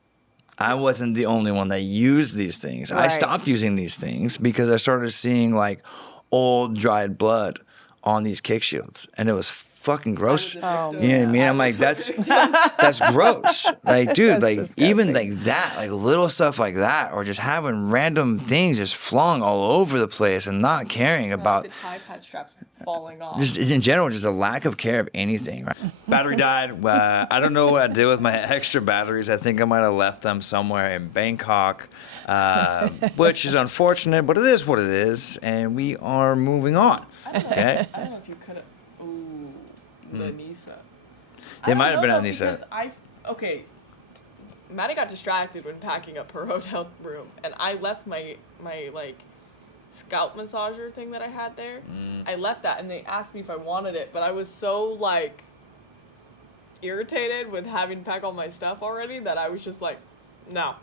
I wasn't the only one that used these things. I Right. stopped using these things because I started seeing like old dried blood on these kick shields, and it was fucking gross. Oh, You know what I mean? I'm like, that's gross. Like, dude, That's like even like disgusting. that, like little stuff like that, or just having random things just flung all over the place and not caring about the tie pad straps falling off. just in general, just a lack of care of anything. Right? Battery died. I don't know what I did with my extra batteries. I think I might have left them somewhere in Bangkok, which is unfortunate, but it is what it is, and we are moving on. Okay. I don't know if you could have. Ooh, the Nisa. They might have been at Nisa. Okay. Maddie got distracted when packing up her hotel room, and I left my like scalp massager thing that I had there. I left that, and they asked me if I wanted it, but I was so like irritated with having to pack all my stuff already that I was just like, no.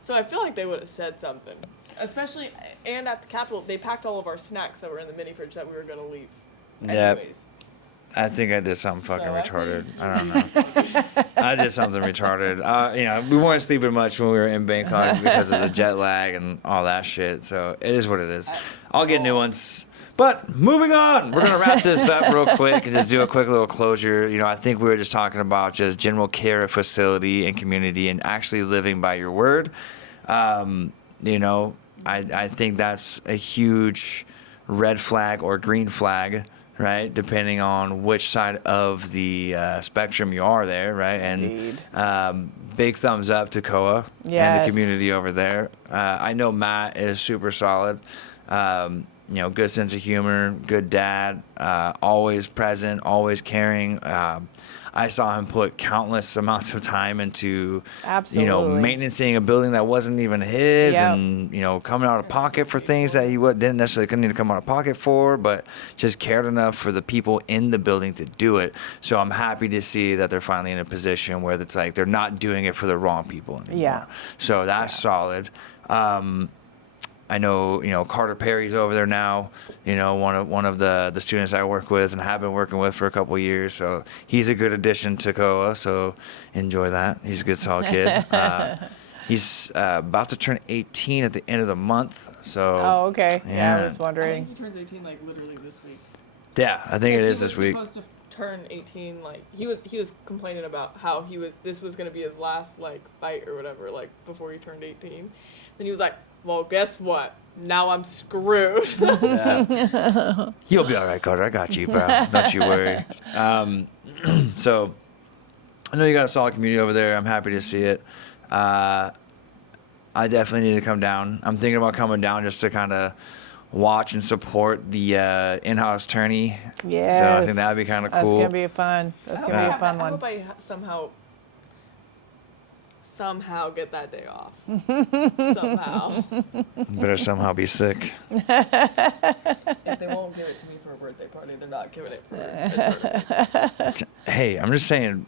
So I feel like they would have said something. Especially, and at the Capitol, they packed all of our snacks that were in the mini fridge that we were going to leave. Yep. Anyways. I think I did something fucking So I retarded. think- I don't know. I did something retarded. You know, we weren't sleeping much when we were in Bangkok because of the jet lag and all that shit. So it is what it is. I'll get new ones. But moving on, we're gonna wrap this up real quick and just do a quick little closure. You know, I think we were just talking about just general care of facility and community and actually living by your word. You know, I think that's a huge red flag or green flag, right? Depending on which side of the spectrum you are there, right? Indeed. And big thumbs up to COA and Yes. the community over there. I know Matt is super solid. You know, good sense of humor, good dad, always present, always caring. I saw him put countless amounts of time into, you know, Absolutely. maintaining a building that wasn't even his, Yep. and you know, coming out of pocket for things that he didn't necessarily couldn't need to come out of pocket for, but just cared enough for the people in the building to do it. So I'm happy to see that they're finally in a position where it's like they're not doing it for the wrong people anymore. Yeah. So that's solid. I know, you know, Carter Perry's over there now, you know, one of the students I work with and have been working with for a couple of years. So he's a good addition to COA. So enjoy that. He's a good, solid kid. He's about to turn 18 at the end of the month. So Oh, okay. Yeah, I Yeah. was I think wondering. he turns 18 like literally this week. yeah, I think it is He this was week. supposed to turn 18 like he was complaining about how this was going to be his last like fight or whatever like before he turned 18. Then he was like, "Well, guess what? Now I'm screwed." Yeah. You'll be all right, Carter. I got you, bro. Don't you worry. So I know you got a solid community over there. I'm happy to see it. I definitely need to come down. I'm thinking about coming down just to kind of watch and support the in-house tourney. Yes. So I think that'd be kind of cool. That's gonna be fun. That's gonna be a fun I one. hope I somehow get that day off. Somehow. Better somehow be sick. If they won't give it to me for a birthday party, they're not giving it for a tournament. Hey, I'm just saying,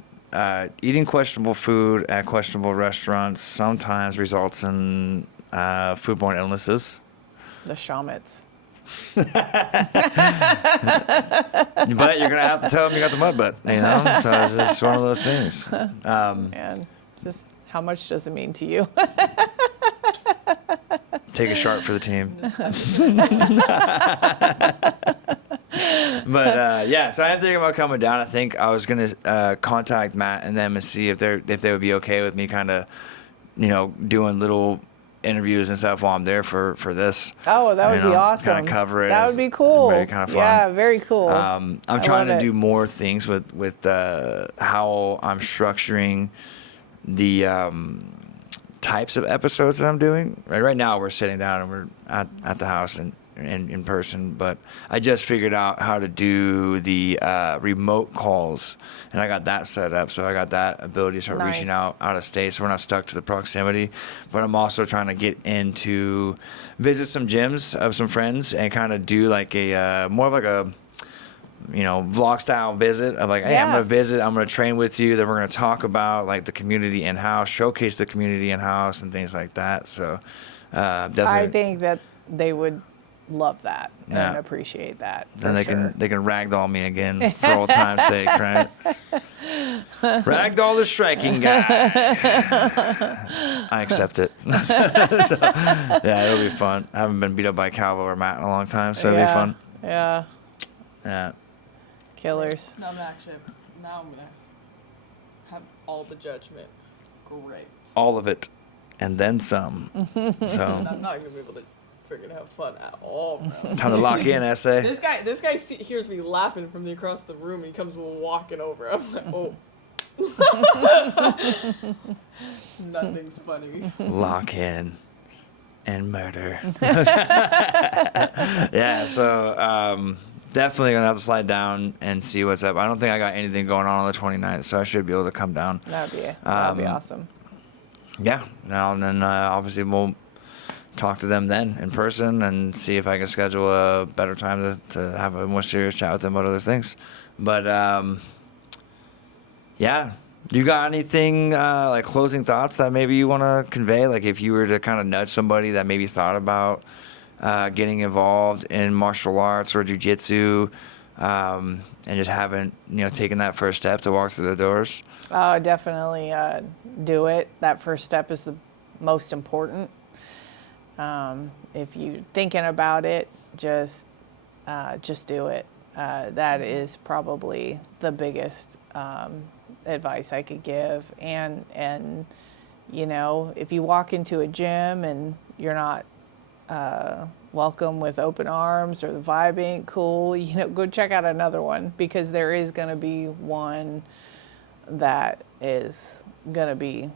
eating questionable food at questionable restaurants sometimes results in foodborne illnesses. The Shamits. But you're gonna have to tell them you got the mud butt, you know. So it's just one of those things. And just how much does it mean to you? Take a sharp for the team. But yeah, so I'm thinking about coming down. I think I was gonna contact Matt and them and see if they would be okay with me kind of, doing little interviews and stuff while I'm there for this. Oh, that would be awesome. Kind of cover it. That would be cool. Very kind of fun. Yeah, very cool. I'm trying to do more things with how I'm structuring the types of episodes that I'm doing. Right now we're sitting down and we're at the house and in person, but I just figured out how to do the remote calls, and I got that set up, so I got that ability to start reaching out of state, so we're not stuck to the proximity. But I'm also trying to get into visit some gyms of some friends and kind of do like a more of like a vlog style visit of like, hey, I'm gonna visit, I'm gonna train with you, then we're gonna talk about like the community in-house, showcase the community in-house and things like that. So definitely I think that they would love that and appreciate that. Then they can ragdoll me again for old time's sake, right? Ragdoll the striking guy. I accept it. So, yeah, it'll be fun. I haven't been beat up by Calvo or Matt in a long time, so it'll be fun. Yeah. Yeah. Killers. Now I'm gonna have all the judgment. Great. All of it, and then some. So And I'm not gonna be able to freaking have fun at all now. time to lock in, essay. This guy hears me laughing from across the room. And he comes walking over. I'm like, oh. Nothing's funny. Lock in and murder. Yeah, so definitely gonna have to slide down and see what's up. I don't think I got anything going on the 29th, so I should be able to come down. That'd be awesome. Yeah, and then obviously we'll talk to them then in person and see if I can schedule a better time to have a more serious chat with them about other things. But yeah, you got anything like closing thoughts that maybe you want to convey? Like if you were to kind of nudge somebody that maybe thought about getting involved in martial arts or jiu-jitsu and just haven't taken that first step to walk through the doors. Definitely do it. That first step is the most important. If you're thinking about it, just do it. That is probably the biggest advice I could give. And if you walk into a gym and you're not welcome with open arms or the vibe ain't cool, go check out another one, because there is going to be one that is going to be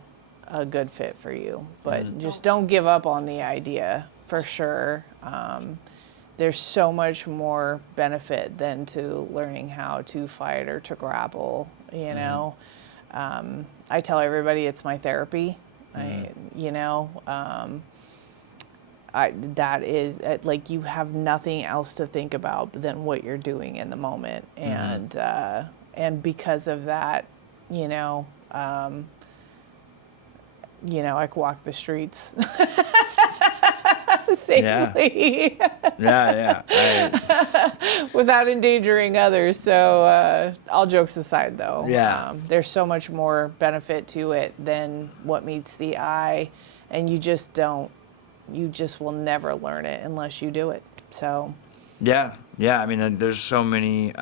a good fit for you. But just don't give up on the idea, for sure. There's so much more benefit than to learning how to fight or to grapple, I tell everybody it's my therapy. That is like, you have nothing else to think about than what you're doing in the moment. And because of that, I can walk the streets safely. Yeah. Without endangering others. So all jokes aside, though, there's so much more benefit to it than what meets the eye, and you just will never learn it unless you do it. So yeah. I mean, there's so many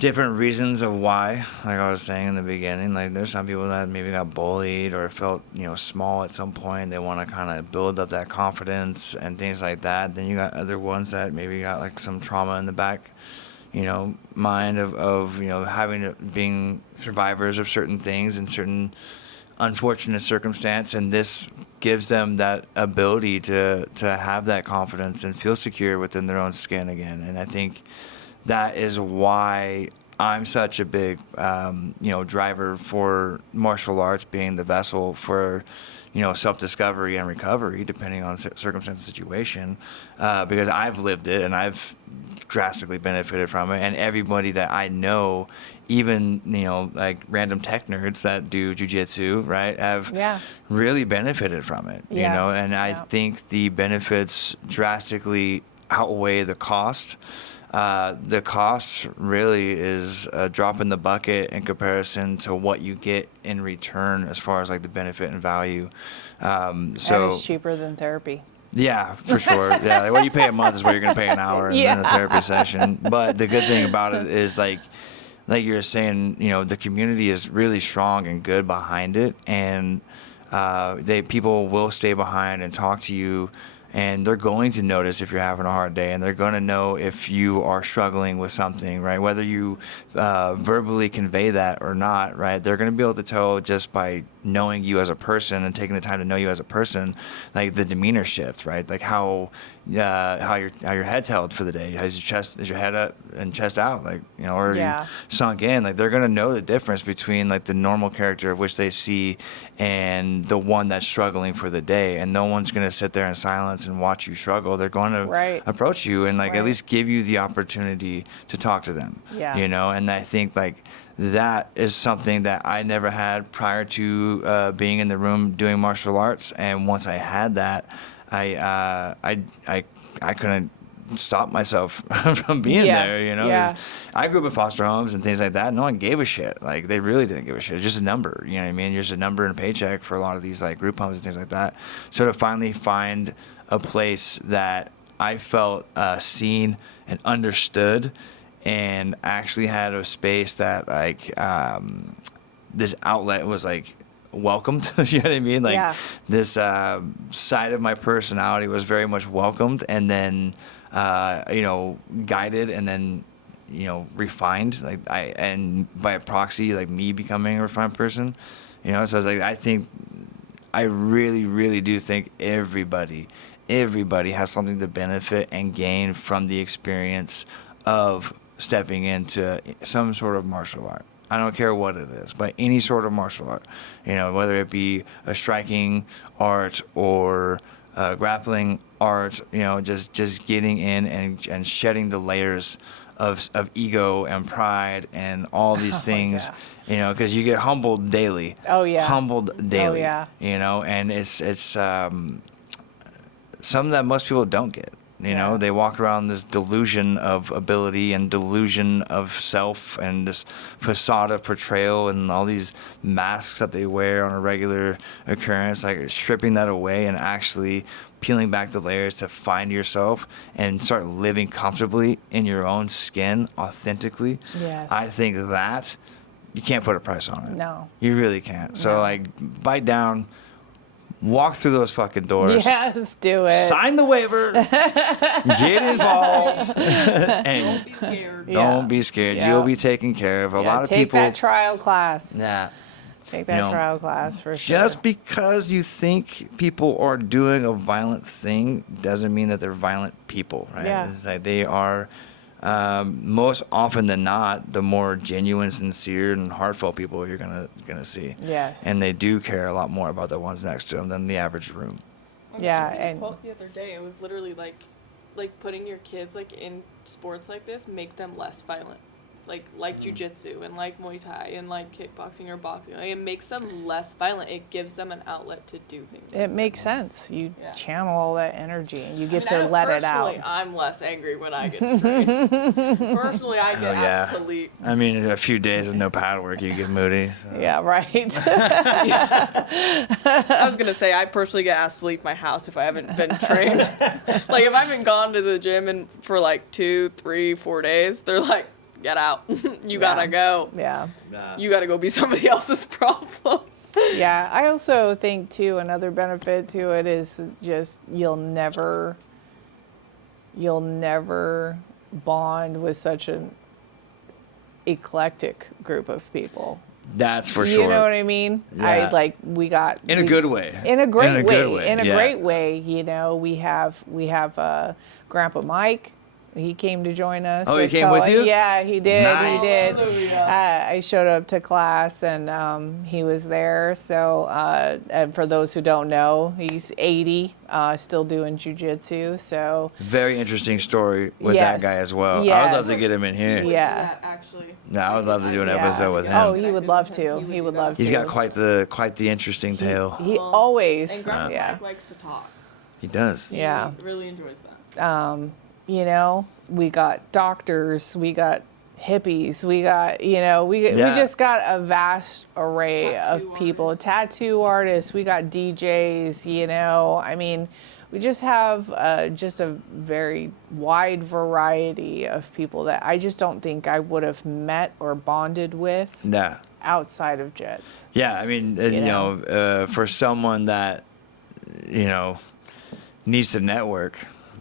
different reasons of why, like I was saying in the beginning. Like there's some people that maybe got bullied or felt small at some point. They want to kind of build up that confidence and things like that. Then you got other ones that maybe got like some trauma in the back mind of being survivors of certain things and certain unfortunate circumstance, and this gives them that ability to have that confidence and feel secure within their own skin again. And I think that is why I'm such a big driver for martial arts being the vessel for self-discovery and recovery, depending on circumstance and situation, because I've lived it and I've drastically benefited from it. And everybody that I know, even like random tech nerds that do jujitsu, right, have really benefited from it. And I think the benefits drastically outweigh the cost. The cost really is a drop in the bucket in comparison to what you get in return as far as like the benefit and value. And it's cheaper than therapy. Yeah, for sure. Yeah, like what you pay a month is what you're going to pay an hour in a therapy session. But the good thing about it is like you're saying, the community is really strong and good behind it, and people will stay behind and talk to you. And they're going to notice if you're having a hard day, and they're going to know if you are struggling with something, right? Whether you verbally convey that or not, right? They're going to be able to tell just by knowing you as a person and taking the time to know you as a person, like the demeanor shift, right? Like how your head's held for the day, is your head up and chest out, like or you sunk in. Like they're going to know the difference between like the normal character of which they see and the one that's struggling for the day. And no one's going to sit there in silence and watch you struggle. They're going to approach you and like at least give you the opportunity to talk to them. And I think like that is something that I never had prior to being in the room doing martial arts. And once I had that, I couldn't stop myself from being there, 'cause I grew up in foster homes and things like that. No one gave a shit. Like they really didn't give a shit. It's just a number, you know what I mean? You're just a number and a paycheck for a lot of these like group homes and things like that. So to finally find a place that I felt seen and understood, and actually had a space that like this outlet was like welcomed. You know what I mean? Like this side of my personality was very much welcomed, and then guided, and then refined, like and by proxy, like me becoming a refined person. So I was like, I really, really do think everybody has something to benefit and gain from the experience of stepping into some sort of martial art. I don't care what it is, but any sort of martial art, whether it be a striking art or grappling art, just getting in and shedding the layers of ego and pride and all these things, because you get humbled daily. Humbled daily. And it's something that most people don't get. They walk around this delusion of ability and delusion of self and this facade of portrayal and all these masks that they wear on a regular occurrence, like stripping that away and actually peeling back the layers to find yourself and start living comfortably in your own skin authentically. I think that you can't put a price on it. No. You really can't. So like bite down. Walk through those fucking doors. Yes, do it. Sign the waiver. Get involved. And Don't be scared. Don't be scared. You'll be taken care of. A lot of take people. Take that trial class. Yeah. Take that trial class for sure. Just because you think people are doing a violent thing doesn't mean that they're violent people, right? Yeah. It's like they are. Most often than not, the more genuine, sincere, and heartfelt people you're gonna see. Yes. And they do care a lot more about the ones next to them than the average room. Yeah. I And a quote the other day. It was literally like putting your kids like in sports like this make them less violent. Like jujitsu and like Muay Thai and like kickboxing or boxing. Like, it makes them less violent. It gives them an outlet to do things. It makes sense. You channel all that energy and you get to let it out. Personally, I'm less angry when I get to train. Personally, I get asked to leave. I mean, a few days of no pad work, you get moody. So. Yeah, right. I was going to say, I personally get asked to leave my house if I haven't been trained. Like, if I've been gone to the gym for like 2, 3, 4 days, they're like, get out. You gotta go. Yeah. You gotta go be somebody else's problem. Yeah. I also think, too, another benefit to it is just you'll never bond with such an eclectic group of people. That's for sure. You know what I mean? Yeah. We got In a good way. In a great good way. In a yeah. great way. You know, we have Grandpa Mike. He came to join us. Oh, he came with you? Yeah, he did. Nice. He did. Hallelujah. I showed up to class and he was there. So, and for those who don't know, he's 80, still doing jujitsu. So Very interesting story with Yes. that guy as well. I would Yes. love to get him in here. Yeah. Actually. No, I would love to do an episode with him. Oh, he would love to. He would love to. He's got quite the interesting tale. He always. And Grandpa yeah. Mike likes to talk. He does. Yeah. He really enjoys that. You know, we got doctors, we got hippies, we got, we just got a vast array Tattoo of people. artists. Tattoo artists, we got DJs, I mean, we just have just a very wide variety of people that I just don't think I would have met or bonded with Nah. outside of JITS. Yeah, I mean, for someone that, needs to network,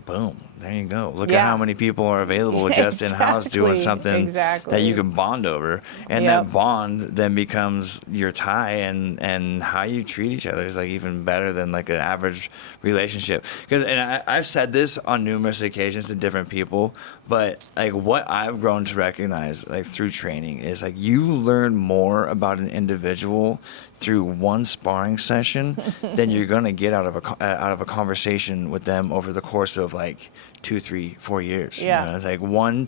boom, there you go. Look at Yeah. how many people are available just in-house doing something that you can bond over. And Yep. that bond then becomes your tie, and how you treat each other is like even better than like an average relationship. I've said this on numerous occasions to different people, but like what I've grown to recognize like through training is like you learn more about an individual through one sparring session than you're gonna get out of a conversation with them over the course of like 2, 3, 4 years. Yeah. It's like one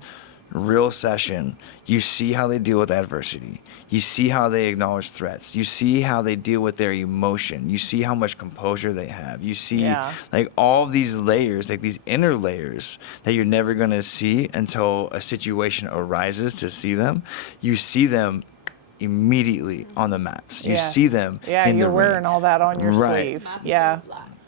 real session. You see how they deal with adversity. You see how they acknowledge threats. You see how they deal with their emotion. You see how much composure they have. You see like all these layers, like these inner layers that you're never gonna see until a situation arises to see them. You see them immediately on the mats. You see them in you're the wearing ring. all that on your Right. sleeve. Yeah.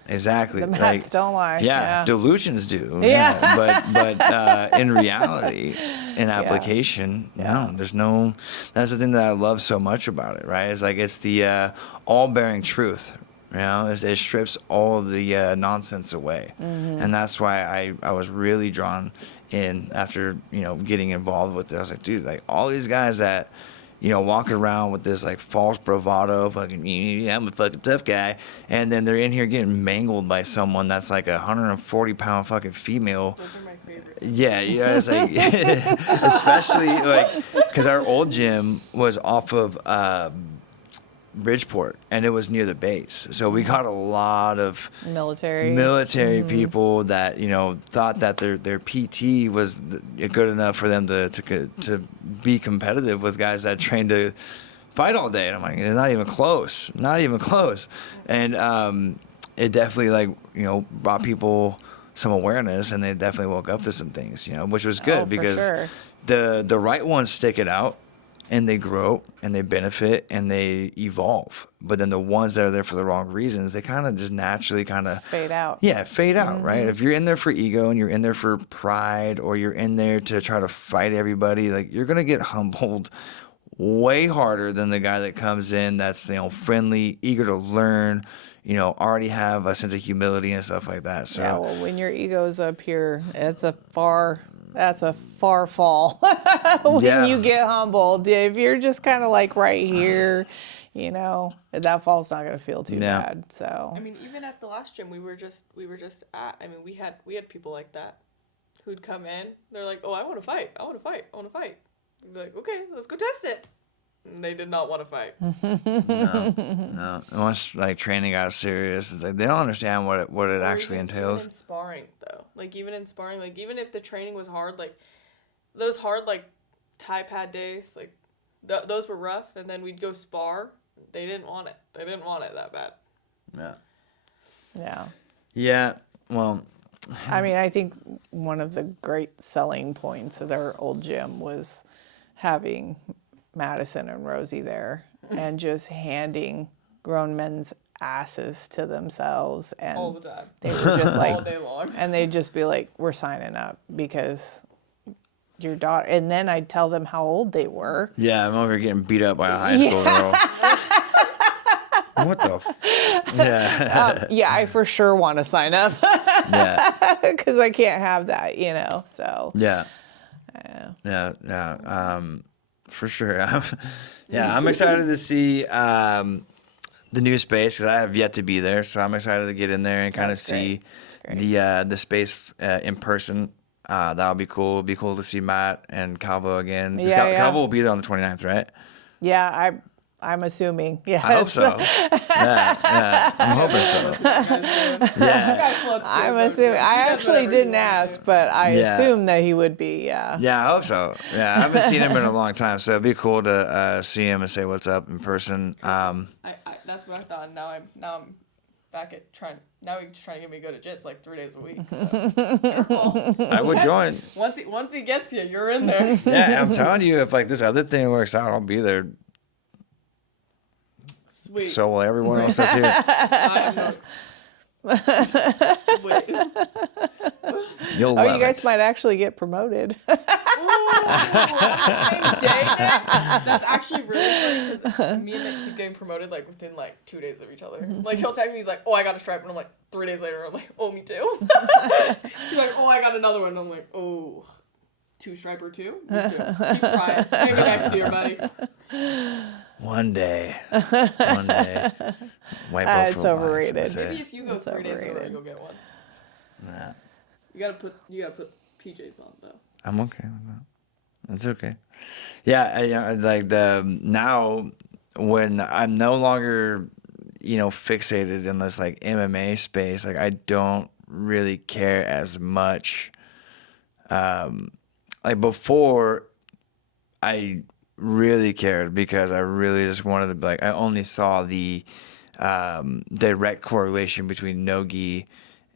Exactly. The mats don't lie. Yeah, Yeah. delusions do. Yeah. But in reality, in application, no, there's no. That's the thing that I love so much about it, right? It's like it's the all-bearing truth. It strips all of the nonsense away, and that's why I was really drawn in after getting involved with it. I was like, dude, like all these guys that walk around with this like false bravado, fucking, I'm a fucking tough guy, and then they're in here getting mangled by someone that's like 140-pound fucking female. Those are my favorite. Yeah, it's like, especially like, because our old gym was off of Bridgeport, and it was near the base, so we got a lot of military people that thought that their PT was good enough for them to be competitive with guys that trained to fight all day, and I'm like, it's not even close, and it definitely like brought people some awareness, and they definitely woke up to some things, which was good because the right ones stick it out. And they grow, and they benefit, and they evolve. But then the ones that are there for the wrong reasons, they kind of just naturally fade out. Yeah, fade out, right? If you're in there for ego, and you're in there for pride, or you're in there to try to fight everybody, like you're gonna get humbled way harder than the guy that comes in that's friendly, eager to learn, already have a sense of humility and stuff like that. So yeah, well, when your ego's up here, that's a far fall when you get humbled. If you're just kind of like right here, that fall's not going to feel too bad. So I mean, even at the last gym, we were just at. I mean, we had people like that who'd come in. They're like, "Oh, I want to fight. We'd be like, "Okay, let's go test it." And they did not want to fight. No. Once like training got serious, it's like they don't understand what it actually entails. Even in sparring, though, even if the training was hard, like those hard like Thai pad days, like those were rough, and then we'd go spar. They didn't want it. They didn't want it that bad. Yeah. Well, I mean, I think one of the great selling points of our old gym was having Madison and Rosie there and just handing grown men's asses to themselves, and All the time. they were just like All day long. and they'd just be like, we're signing up because your daughter, and then I'd tell them how old they were. Yeah, I'm over here getting beat up by a high school girl. What the Yeah, I for sure want to sign up yeah. because I can't have that, so. Yeah. For sure. I'm excited to see the new space because I have yet to be there. So I'm excited to get in there and kind of see the space in person. That'll be cool. It'll be cool to see Matt and CALVO again. CALVO will be there on the 29th, right? Yeah, I'm assuming. Yes. I hope so. Yeah, I'm hoping so. Yeah. I'm assuming. I actually didn't ask, but I assume that he would be. Yeah. Yeah, I hope so. Yeah, I haven't seen him in a long time, so it'd be cool to see him and say what's up in person. That's what I thought. Now I'm back at trying. Now he's trying to get me to go to JITS like 3 days a week. So careful. I would join. Once he gets you, you're in there. Yeah, I'm telling you, if like this other thing works out, I'll be there. Sweet. So will everyone else that's here. Wait. You'll love you guys it. might actually get promoted. Ooh, on the same day, Nick? That's actually really funny because me and Nick keep getting promoted like within like 2 days of each other. Like he'll text me, he's like, "Oh, I got a stripe," and I'm like, 3 days later, I'm like, "Oh, me too." He's like, "Oh, I got another one," and I'm like, "Oh, 2 striper too? Me too. Keep trying. Maybe next year, buddy." One day. White belt It's for life, overrated. I say. Maybe if you go 3 days in a row, you'll get one. Nah, You gotta put PJs on though. I'm okay with that. That's okay. Yeah, it's like now when I'm no longer, fixated in this like MMA space, like I don't really care as much. Like before, I really cared because I really just wanted to be like, I only saw the direct correlation between no-gi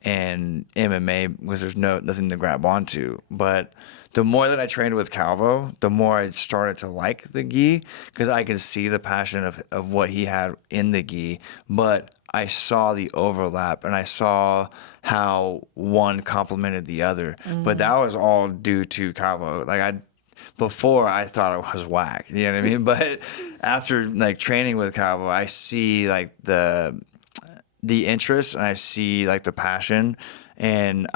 and MMA because there's nothing to grab onto. But the more that I trained with CALVO, the more I started to like the gi because I could see the passion of what he had in the gi. But I saw the overlap and I saw how one complemented the other. Mm-hmm. But that was all due to CALVO. Like before I thought it was whack, you know what I mean? But after like training with CALVO, I see like the interest and I see like the passion and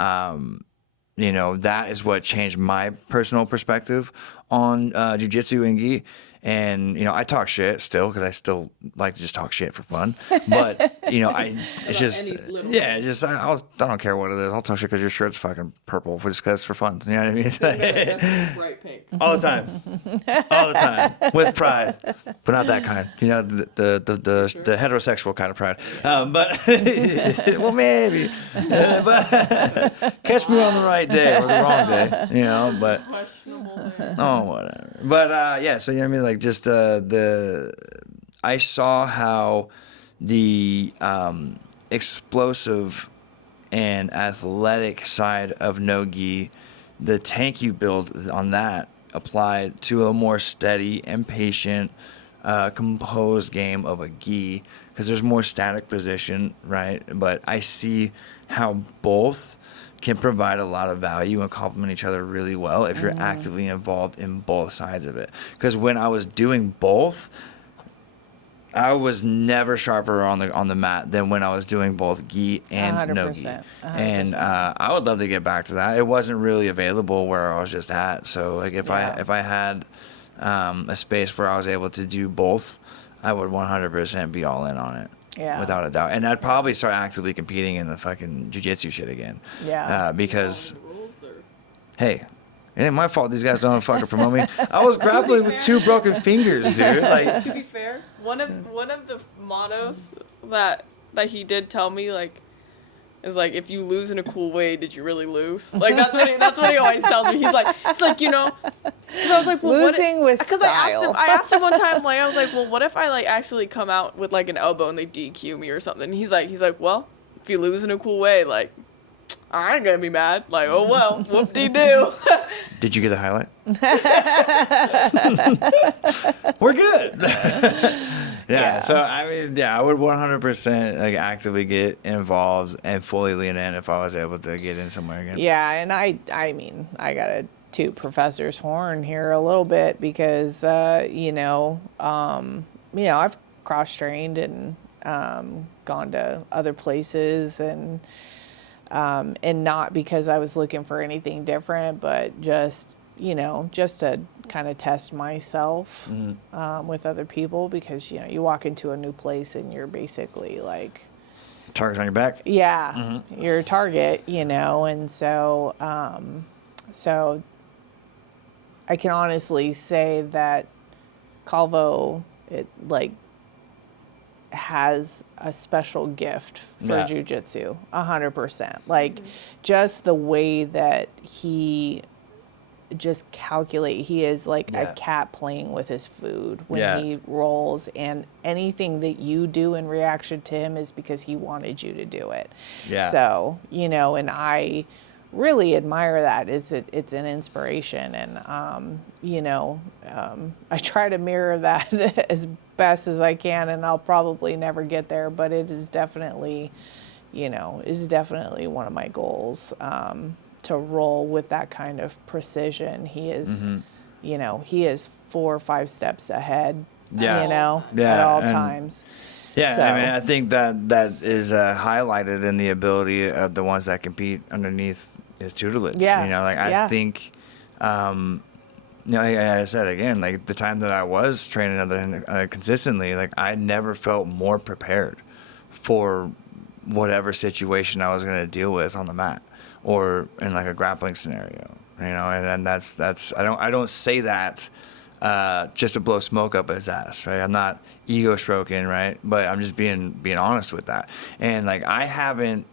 that is what changed my personal perspective on jiu-jitsu and gi. And, I talk shit still because I still like to just talk shit for fun. But, I don't care what it is. I'll talk shit because your shirt's fucking purple just because it's for fun. You know what I mean? Bright pink. All the time. All the time. With pride. But not that kind. The heterosexual kind of pride. But, well, maybe. But catch me on the right day or the wrong day. But, oh, whatever. But, so, you know what I mean? Like, just I saw how the explosive and athletic side of no-gi, the tank you build on that applied to a more steady and patient, composed game of a gi because there's more static position, right? But I see how both can provide a lot of value and complement each other really well if you're actively involved in both sides of it. Because when I was doing both, I was never sharper on the mat than when I was doing both gi and no-gi. 100%. And I would love to get back to that. It wasn't really available where I was just at. So like if I had a space where I was able to do both, I would 100% be all in on it. Yeah. Without a doubt. And I'd probably start actively competing in the fucking jiu-jitsu shit again. Yeah. Because, hey, it ain't my fault these guys don't fucking promote me. I was grappling with 2 broken fingers, dude. Like, to be fair, one of the mottos that he did tell me, like, is like, if you lose in a cool way, did you really lose? Like that's what he always tells me. He's like, because I was like, well, losing with style. I asked him one time, like, I was like, well, what if I like actually come out with like an elbow and they DQ me or something? And he's like, well, if you lose in a cool way, like, I ain't gonna be mad. Like, oh well, whoop-de-doo. Did you get the highlight? We're good. Yeah. So I mean, I would 100% like actively get involved and fully lean in if I was able to get in somewhere again. Yeah, and I mean, I got to toot Professor's horn here a little bit because I've cross-trained and gone to other places and not because I was looking for anything different, but just just to kind of test myself with other people, because, you walk into a new place and you're basically like, Target's on your back. yeah, you're a target, and so, so I can honestly say that CALVO, it like has a special gift for Yeah. jiu-jitsu, 100%. Like just the way that he just he is like Yeah. a cat playing with his food when Yeah. he rolls, and anything that you do in reaction to him is because he wanted you to do it. Yeah. So, and I really admire that. It's an inspiration, and I try to mirror that as best as I can, and I'll probably never get there, but it is definitely, one of my goals, to roll with that kind of precision. He is, he is 4 or 5 steps ahead, Yeah. at all and- times. Yeah, So- I mean, I think that is highlighted in the ability of the ones that compete underneath his tutelage. Yeah, I yeah. think, like I said again, like the time that I was training consistently, like I never felt more prepared for whatever situation I was going to deal with on the mat or in like a grappling scenario. And that's I don't say that just to blow smoke up his ass, right? I'm not ego stroking, right? But I'm just being honest with that. And like I haven't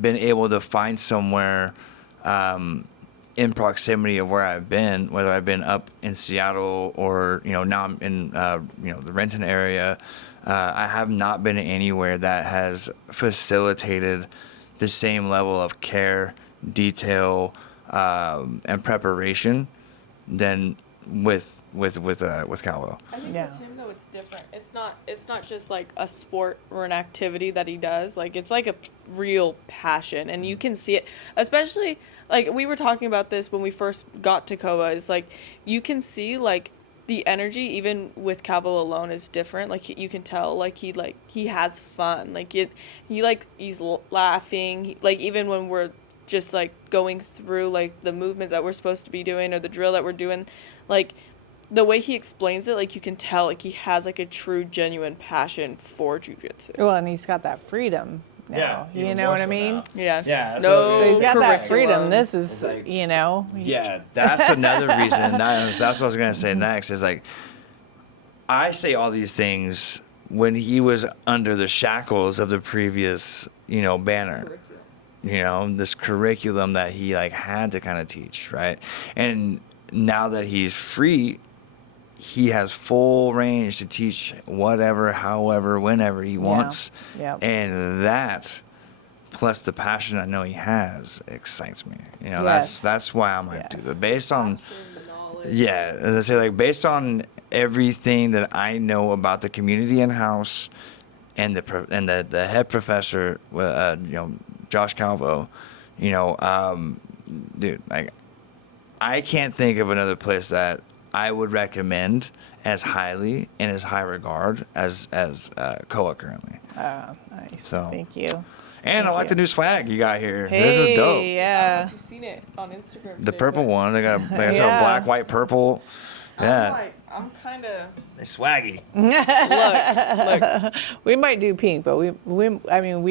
been able to find somewhere in proximity of where I've been, whether I've been up in Seattle or now I'm in the Renton area. I have not been anywhere that has facilitated the same level of care, detail, and preparation than with CALVO. I think Yeah. with him though it's different. It's not just like a sport or an activity that he does. Like it's like a real passion, and you can see it. Especially like we were talking about this when we first got to Koba. Is like you can see like the energy even with CALVO alone is different. Like you can tell like he has fun. Like he's laughing. Like even when we're just like going through like the movements that we're supposed to be doing or the drill that we're doing, like the way he explains it, like you can tell like he has like a true genuine passion for jiu-jitsu. Well, and he's got that freedom now. Yeah, You know what I mean? Yeah. Yeah, No. So he's got that curriculum. freedom. This is, It's like- Yeah, that's another reason. That's what I was gonna say next. Is like I say all these things when he was under the shackles of the previous, banner. This curriculum that he like had to kind of teach, right? And now that he's free, he has full range to teach whatever, however, whenever he wants. Yeah. And that, plus the passion I know he has, excites me. Yes. That's why I'm like, Yes. dude, based on, Knowledge. yeah, as I say, like based on everything that I know about the community in house, and the head professor, Josh CALVO, dude, like I can't think of another place that I would recommend as highly and as high regard as Koa currently. Nice. So- Thank you. And I Thank like you. the new swag you got here. Hey, This is dope. Yeah. You've seen it on Instagram. The too, purple but one, they got a Yeah. black, white, purple. Yeah, I'm kind of they swaggy. look. We might do pink, but we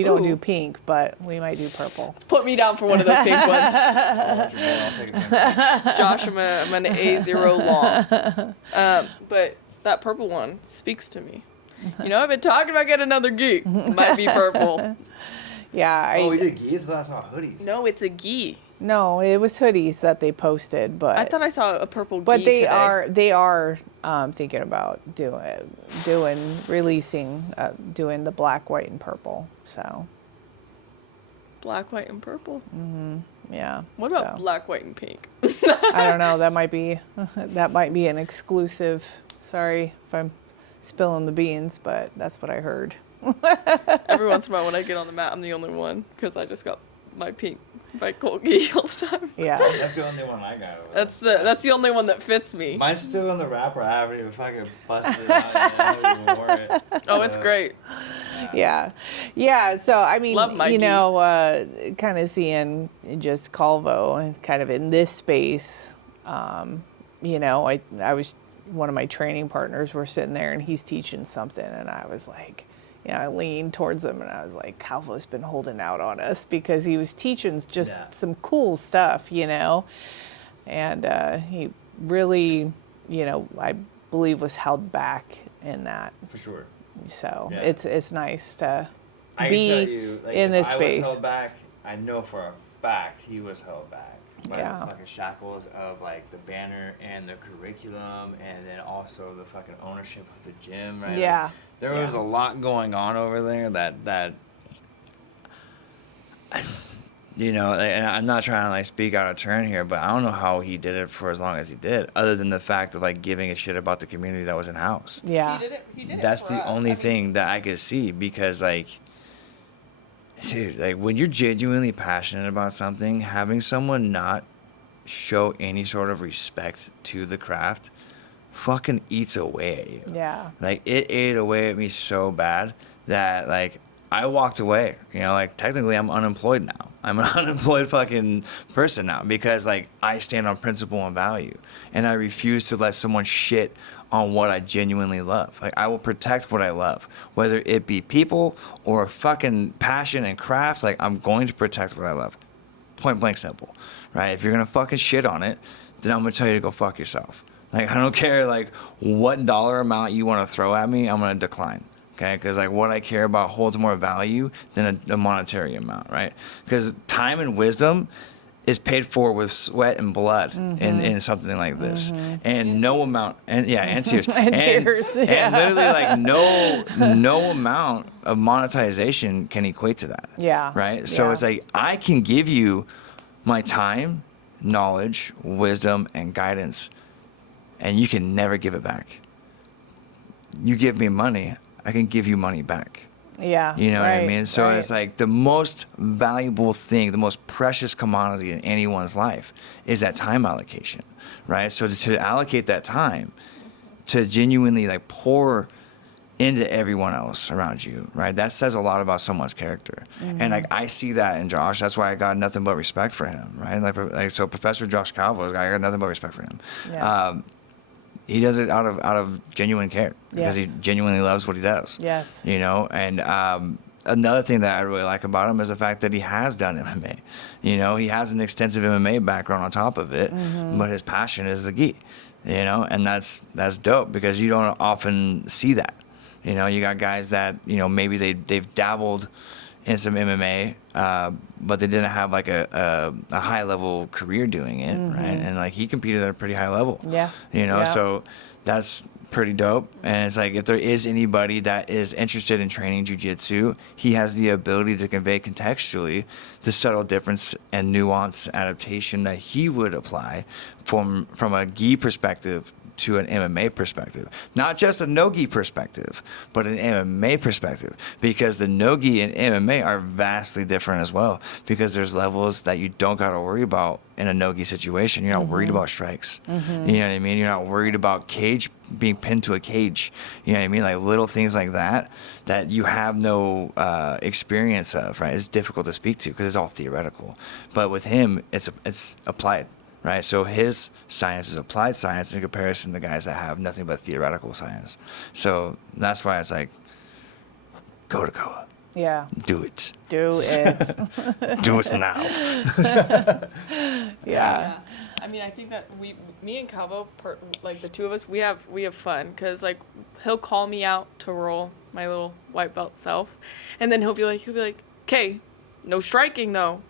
don't do Ooh. pink, but we might do purple. Put me down for one of those pink ones. I'll take it. Josh, I'm an A0 long. But that purple one speaks to me. I've been talking about getting another gi. Might be purple. Yeah. Oh, we did geese? I saw hoodies. No, it's a gi. No, it was hoodies that they posted, but I thought I saw a purple gi but they today. they are thinking about releasing doing the black, white, and purple. So Black, white, and purple. yeah. What about so. black, white, and pink? I don't know. That might be an exclusive. Sorry if I'm spilling the beans, but that's what I heard. Every once in a while when I get on the mat, I'm the only one because I just got my pink by Colt gi all the time. Yeah. That's the only one I got. That's the only one that fits me. Mine's still in the wrapper. I haven't even fucking busted it out. I haven't even wore it. Oh, it's great. Yeah. So I mean, Love my kind of seeing just CALVO and kind of in this space, You know, I was, one of my training partners were sitting there and he's teaching something, and I was like, you know, I leaned towards him and I was like, Calvo's been holding out on us, because he was teaching just some cool stuff, you know, and he really, you know, I believe was held back in that. For sure. So Yeah. it's nice to I be can tell you, like, in if this I space. was held back, I know for a fact he was held back by Yeah. the fucking shackles of like the banner and the curriculum, and then also the fucking ownership of the gym, right? Yeah. Like, there was a lot going on over there that you know, and I'm not trying to like speak out of turn here, but I don't know how he did it for as long as he did, other than the fact of like giving a shit about the community that was in house. Yeah. He did it That's for the us. only I mean, thing that I could see, because like, dude, like when you're genuinely passionate about something, having someone not show any sort of respect to the craft fucking eats away at you. Yeah. Like it ate away at me so bad that like I walked away. You know, like technically I'm unemployed now. I'm an unemployed fucking person now, because like I stand on principle and value, and I refuse to let someone shit on what I genuinely love. Like I will protect what I love, whether it be people or fucking passion and craft. Like I'm going to protect what I love. Point blank simple, right? If you're gonna fucking shit on it, then I'm gonna tell you to go fuck yourself. Like I don't care like what dollar amount you want to throw at me, I'm gonna decline. Okay, because like what I care about holds more value than a monetary amount, right? Because time and wisdom is paid for with sweat and blood in something like this, and no amount, and tears, And tears, yeah. and literally like no amount of monetization can equate to that. Yeah, Right. So yeah. it's like I can give you my time, knowledge, wisdom, and guidance, and you can never give it back. You give me money, I can give you money back. Yeah. You know what I mean? So right. it's like the most valuable thing, the most precious commodity in anyone's life is that time allocation, right? So to allocate that time to genuinely like pour into everyone else around you, right? That says a lot about someone's character. And like I see that in Josh. That's why I got nothing but respect for him, right? Like so Professor Josh CALVO, I got nothing but respect for him. Yeah. He does it out of genuine care, because Yes. he genuinely loves what he does. Yes. You know, and another thing that I really like about him is the fact that he has done MMA. You know, he has an extensive MMA background on top of it, but his passion is the gi. You know, and that's dope, because you don't often see that. You know, you got guys that, you know, maybe they've dabbled in some MMA, but they didn't have like a high level career doing it, right? And like he competed at a pretty high level. Yeah. You know, Yeah. so that's pretty dope. And it's like if there is anybody that is interested in training jiu-jitsu, he has the ability to convey contextually the subtle difference and nuance adaptation that he would apply from a gi perspective to an MMA perspective. Not just a no-gi perspective, but an MMA perspective. Because the no-gi and MMA are vastly different as well. Because there's levels that you don't got to worry about in a no-gi situation. You're not worried about strikes. You know what I mean? You're not worried about cage being pinned to a cage. You know what I mean? Like little things like that you have no experience of, right? It's difficult to speak to because it's all theoretical. But with him, it's applied. Right, so his science is applied science in comparison to guys that have nothing but theoretical science. So that's why it's like, go to Koa, Yeah. do it, Do it. do it now. Yeah. I mean, I think that me and Calvo, like the two of us, we have fun, because like he'll call me out to roll my little white belt self, and then he'll be like, okay, no striking though.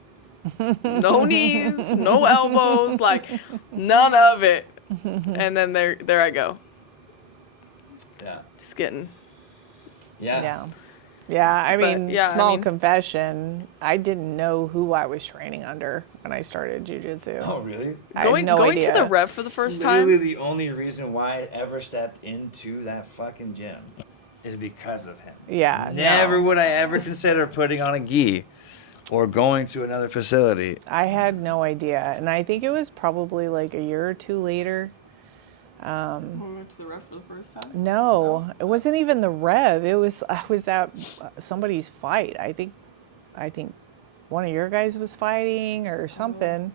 No knees, no elbows, like none of it. And then there I go. Yeah. Just getting. Yeah. Yeah. I But, mean, yeah, I small mean- confession. I didn't know who I was training under when I started jiu-jitsu. Oh, really? I had no going idea. to the rev for the first Literally time. the only reason why I ever stepped into that fucking gym is because of him. Yeah. Never no. would I ever consider putting on a gi or going to another facility. I had no idea. And I think it was probably like a year or two later. We went to the rev for the first time. No, it wasn't even the rev. I was at somebody's fight. I think one of your guys was fighting or something.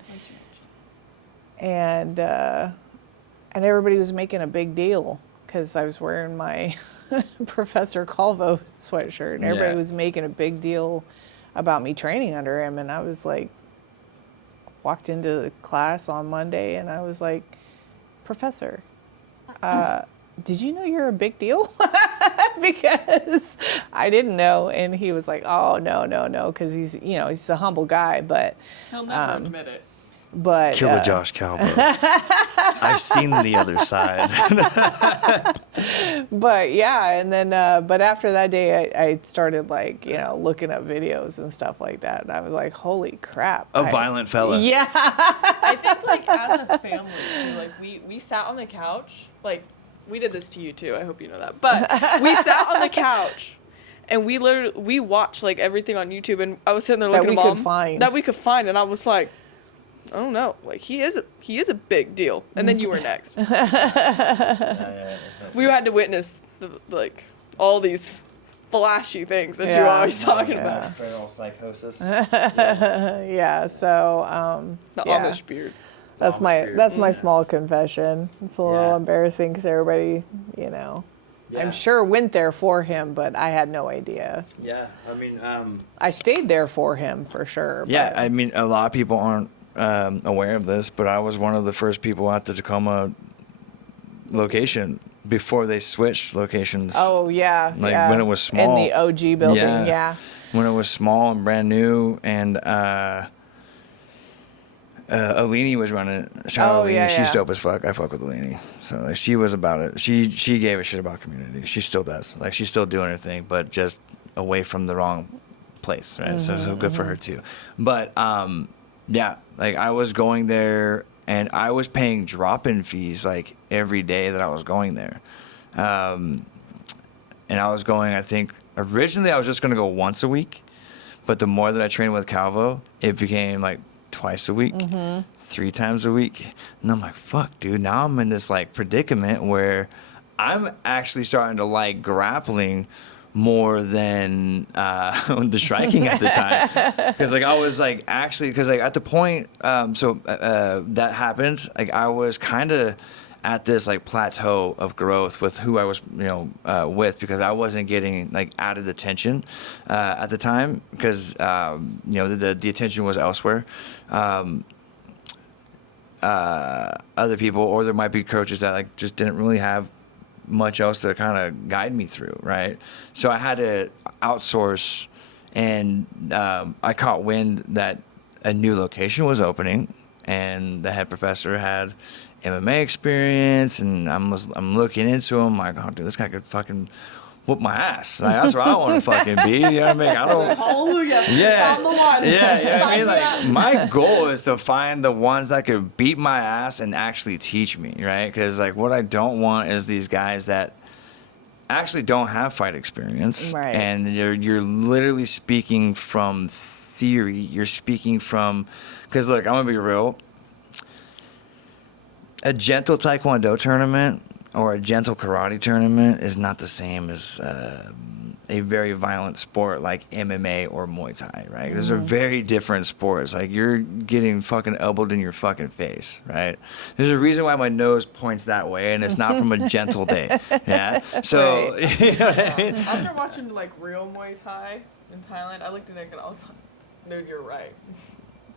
and everybody was making a big deal because I was wearing my Professor CALVO sweatshirt, and everybody Yeah. was making a big deal about me training under him. And I was like, walked into the class on Monday, and I was like, Professor, did you know you're a big deal? Because I didn't know. And he was like, oh, no, because he's a humble guy, but He'll never admit it. Killer Josh Calvo. I've seen the other side. But yeah, and then but after that day, I started like looking up videos and stuff like that, and I was like, holy crap! A violent fella. Yeah. I think like as a family too, like we sat on the couch, like we did this to you too. I hope you know that. But we sat on the couch and we watched like everything on YouTube, and I was sitting there looking at Mom that we could find, and I was like, I don't know, like he is a big deal. And then you were next. We had to witness like all these flashy things that you're always talking about. Feral psychosis. Yeah. So The yeah. Amish beard. That's my small confession. It's a little Yeah. embarrassing because everybody, Yeah. I'm sure went there for him, but I had no idea. Yeah, I mean, I stayed there for him for sure. yeah, but- I mean, a lot of people aren't aware of this, but I was one of the first people at the Tacoma location before they switched locations. Oh yeah. Like, yeah. when it was small. In the OG building. Yeah. When it was small and brand new, and Alini was running it. Shout out Oh, Alini. yeah, She's yeah. dope as fuck. I fuck with Alini. So like, she was about it. She gave a shit about community. She still does. Like, she's still doing her thing, but just away from the wrong place, right? So good for her too. But yeah, like I was going there and I was paying drop-in fees like every day that I was going there. And I was going, I think originally I was just going to go once a week, but the more that I trained with Calvo, it became like twice a week, 3 times a week. And I'm like, fuck, dude, now I'm in this like predicament where I'm actually starting to like grappling more than the striking at the time. Because like I was like actually, because like at the point, that happened, like I was kind of at this like plateau of growth with who I was, with, because I wasn't getting like added attention at the time, because the attention was elsewhere. Other people, or there might be coaches that like just didn't really have much else to kind of guide me through, right? So I had to outsource, and I caught wind that a new location was opening, and the head professor had MMA experience, and I'm looking into him like, oh, dude, this guy could fucking whoop my ass. Like, that's where I want to fucking be. You know what I mean? I don't. Hallelujah. Yeah. Found the one. Yeah, you know what I mean? Sign me up. Like, my goal is to find the ones that could beat my ass and actually teach me, right? Because like what I don't want is these guys that actually don't have fight experience, Right. and you're literally speaking from theory. You're speaking from, because look, I'm gonna be real. A gentle taekwondo tournament or a gentle karate tournament is not the same as a very violent sport like MMA or Muay Thai, right? Those are very different sports. Like, you're getting fucking elbowed in your fucking face, right? There's a reason why my nose points that way, and it's not from a gentle day. Yeah. So, Right. you know what I mean? After watching like real Muay Thai in Thailand, I looked at Nick and I was like, dude, you're right.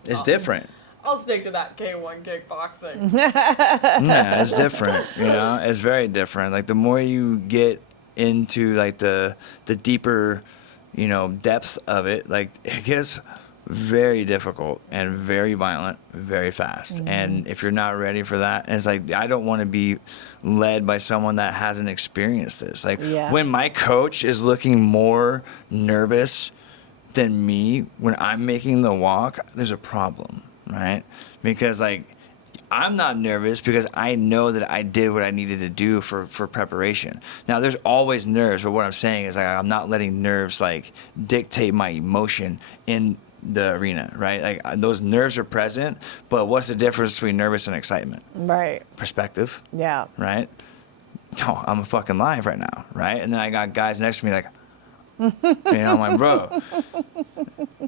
It's different. I'll stick to that K1 kickboxing. Yeah, it's different. It's very different. Like, the more you get into like the deeper, depths of it, like, it gets very difficult and very violent, very fast. And if you're not ready for that, and it's like, I don't want to be led by someone that hasn't experienced this. Like, Yeah. when my coach is looking more nervous than me when I'm making the walk, there's a problem, right? Because like, I'm not nervous because I know that I did what I needed to do for preparation. Now, there's always nerves, but what I'm saying is, like, I'm not letting nerves like dictate my emotion in the arena, right? Like, those nerves are present, but what's the difference between nervous and excitement? Right. Perspective, Yeah. right? Oh, I'm fucking live right now, right? And then I got guys next to me like, I'm like, bro,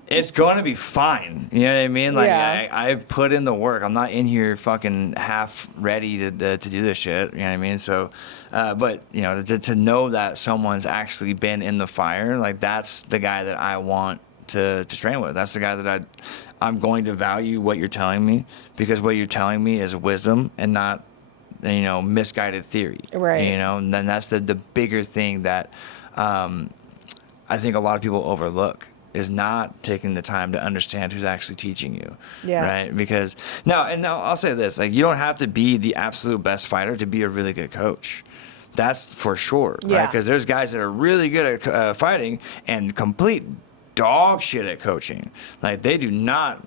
it's going to be fine. You know what I mean? Like, Yeah. I've put in the work. I'm not in here fucking half ready to do this shit. You know what I mean? So, but, you know, to know that someone's actually been in the fire, like, that's the guy that I want to train with. That's the guy that I'm going to value what you're telling me, because what you're telling me is wisdom and not, you know, misguided theory. Right. You know, and then that's the bigger thing that I think a lot of people overlook, is not taking the time to understand who's actually teaching you. Yeah. Right? Because now I'll say this, like, you don't have to be the absolute best fighter to be a really good coach. That's for sure. Right? Yeah. Because there's guys that are really good at fighting and complete dog shit at coaching. Like, they do not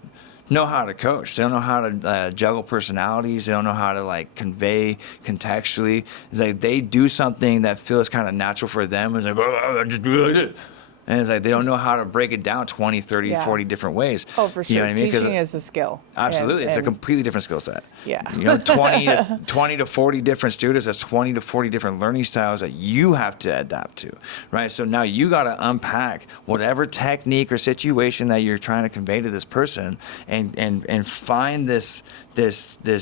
know how to coach. They don't know how to juggle personalities. They don't know how to, like, convey contextually. It's like they do something that feels kind of natural for them. It's like, oh, I just do it like this. And it's like they don't know how to break it down 20, 30, Yeah. 40 different ways. Oh, for sure. You know what I mean? 'Cause Teaching is a skill. absolutely. It's a And- completely different skill set. Yeah. You know, 20 to 40 different students, that's 20 to 40 different learning styles that you have to adapt to, right? So now you got to unpack whatever technique or situation that you're trying to convey to this person, and find this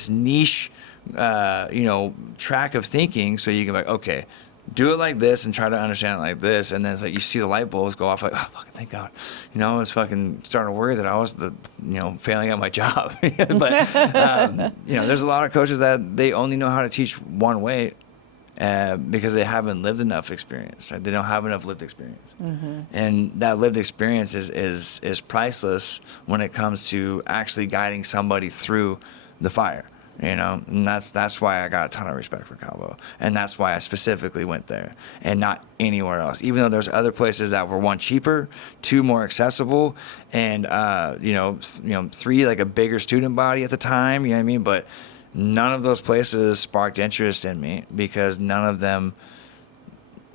niche, you know, track of thinking, so you can be like, okay, do it like this and try to understand it like this. And then it's like you see the light bulbs go off, like, oh, fucking thank God. You know, I was fucking starting to worry that I was failing at my job. But, you know, there's a lot of coaches that they only know how to teach one way because they haven't lived enough experience, right? They don't have enough lived experience. Mm-hmm. And that lived experience is priceless when it comes to actually guiding somebody through the fire. You know, and that's why I got a ton of respect for Calvo, and that's why I specifically went there and not anywhere else. Even though there's other places that were, one, cheaper, two, more accessible, and three, like, a bigger student body at the time. You know what I mean? But none of those places sparked interest in me, because none of them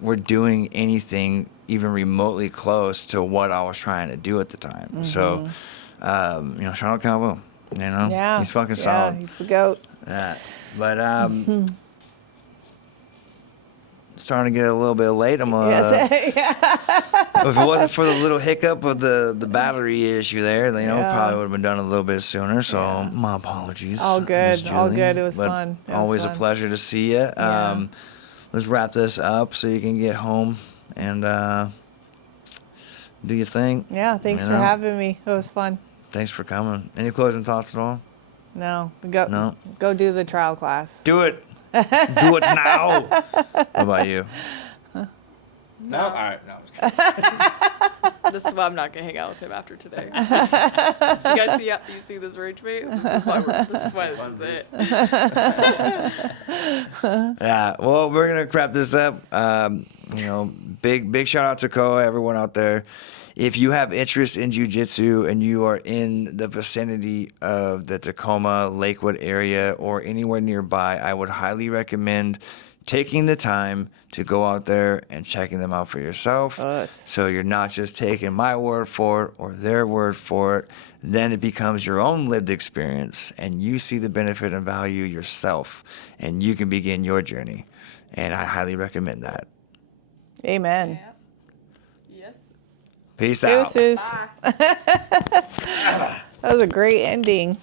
were doing anything even remotely close to what I was trying to do at the time. Mm-hmm. So, shout out Calvo. You know, Yeah. he's fucking solid. Yeah, he's the GOAT. Yeah. But starting to get a little bit late. I'm Yes. Yeah. if it wasn't for the little hiccup of the battery issue there, you know, Yeah. probably would have been done a little bit sooner. So my apologies. All good. Miss All Julie. good. It was But fun. It was always fun. a pleasure to see you. Yeah. Let's wrap this up so you can get home and do your thing. Yeah, thanks You for know? having me. It was fun. Thanks for coming. Any closing thoughts at all? No, No. go do the trial class. Do it. Do it now. What about you? No? All right. No. I'm just kidding. This is why I'm not gonna hang out with him after today. You guys see this rage bait? This is why this is it. Yeah. Well, we're gonna wrap this up. Big shout out to Koa, everyone out there. If you have interest in jiu-jitsu and you are in the vicinity of the Tacoma, Lakewood area, or anywhere nearby, I would highly recommend taking the time to go out there and checking them out for yourself. So you're not just taking my word for it or their word for it. Then it becomes your own lived experience, and you see the benefit and value yourself, and you can begin your journey. And I highly recommend that. Amen. Yes. Peace out. Deuces. That was a great ending.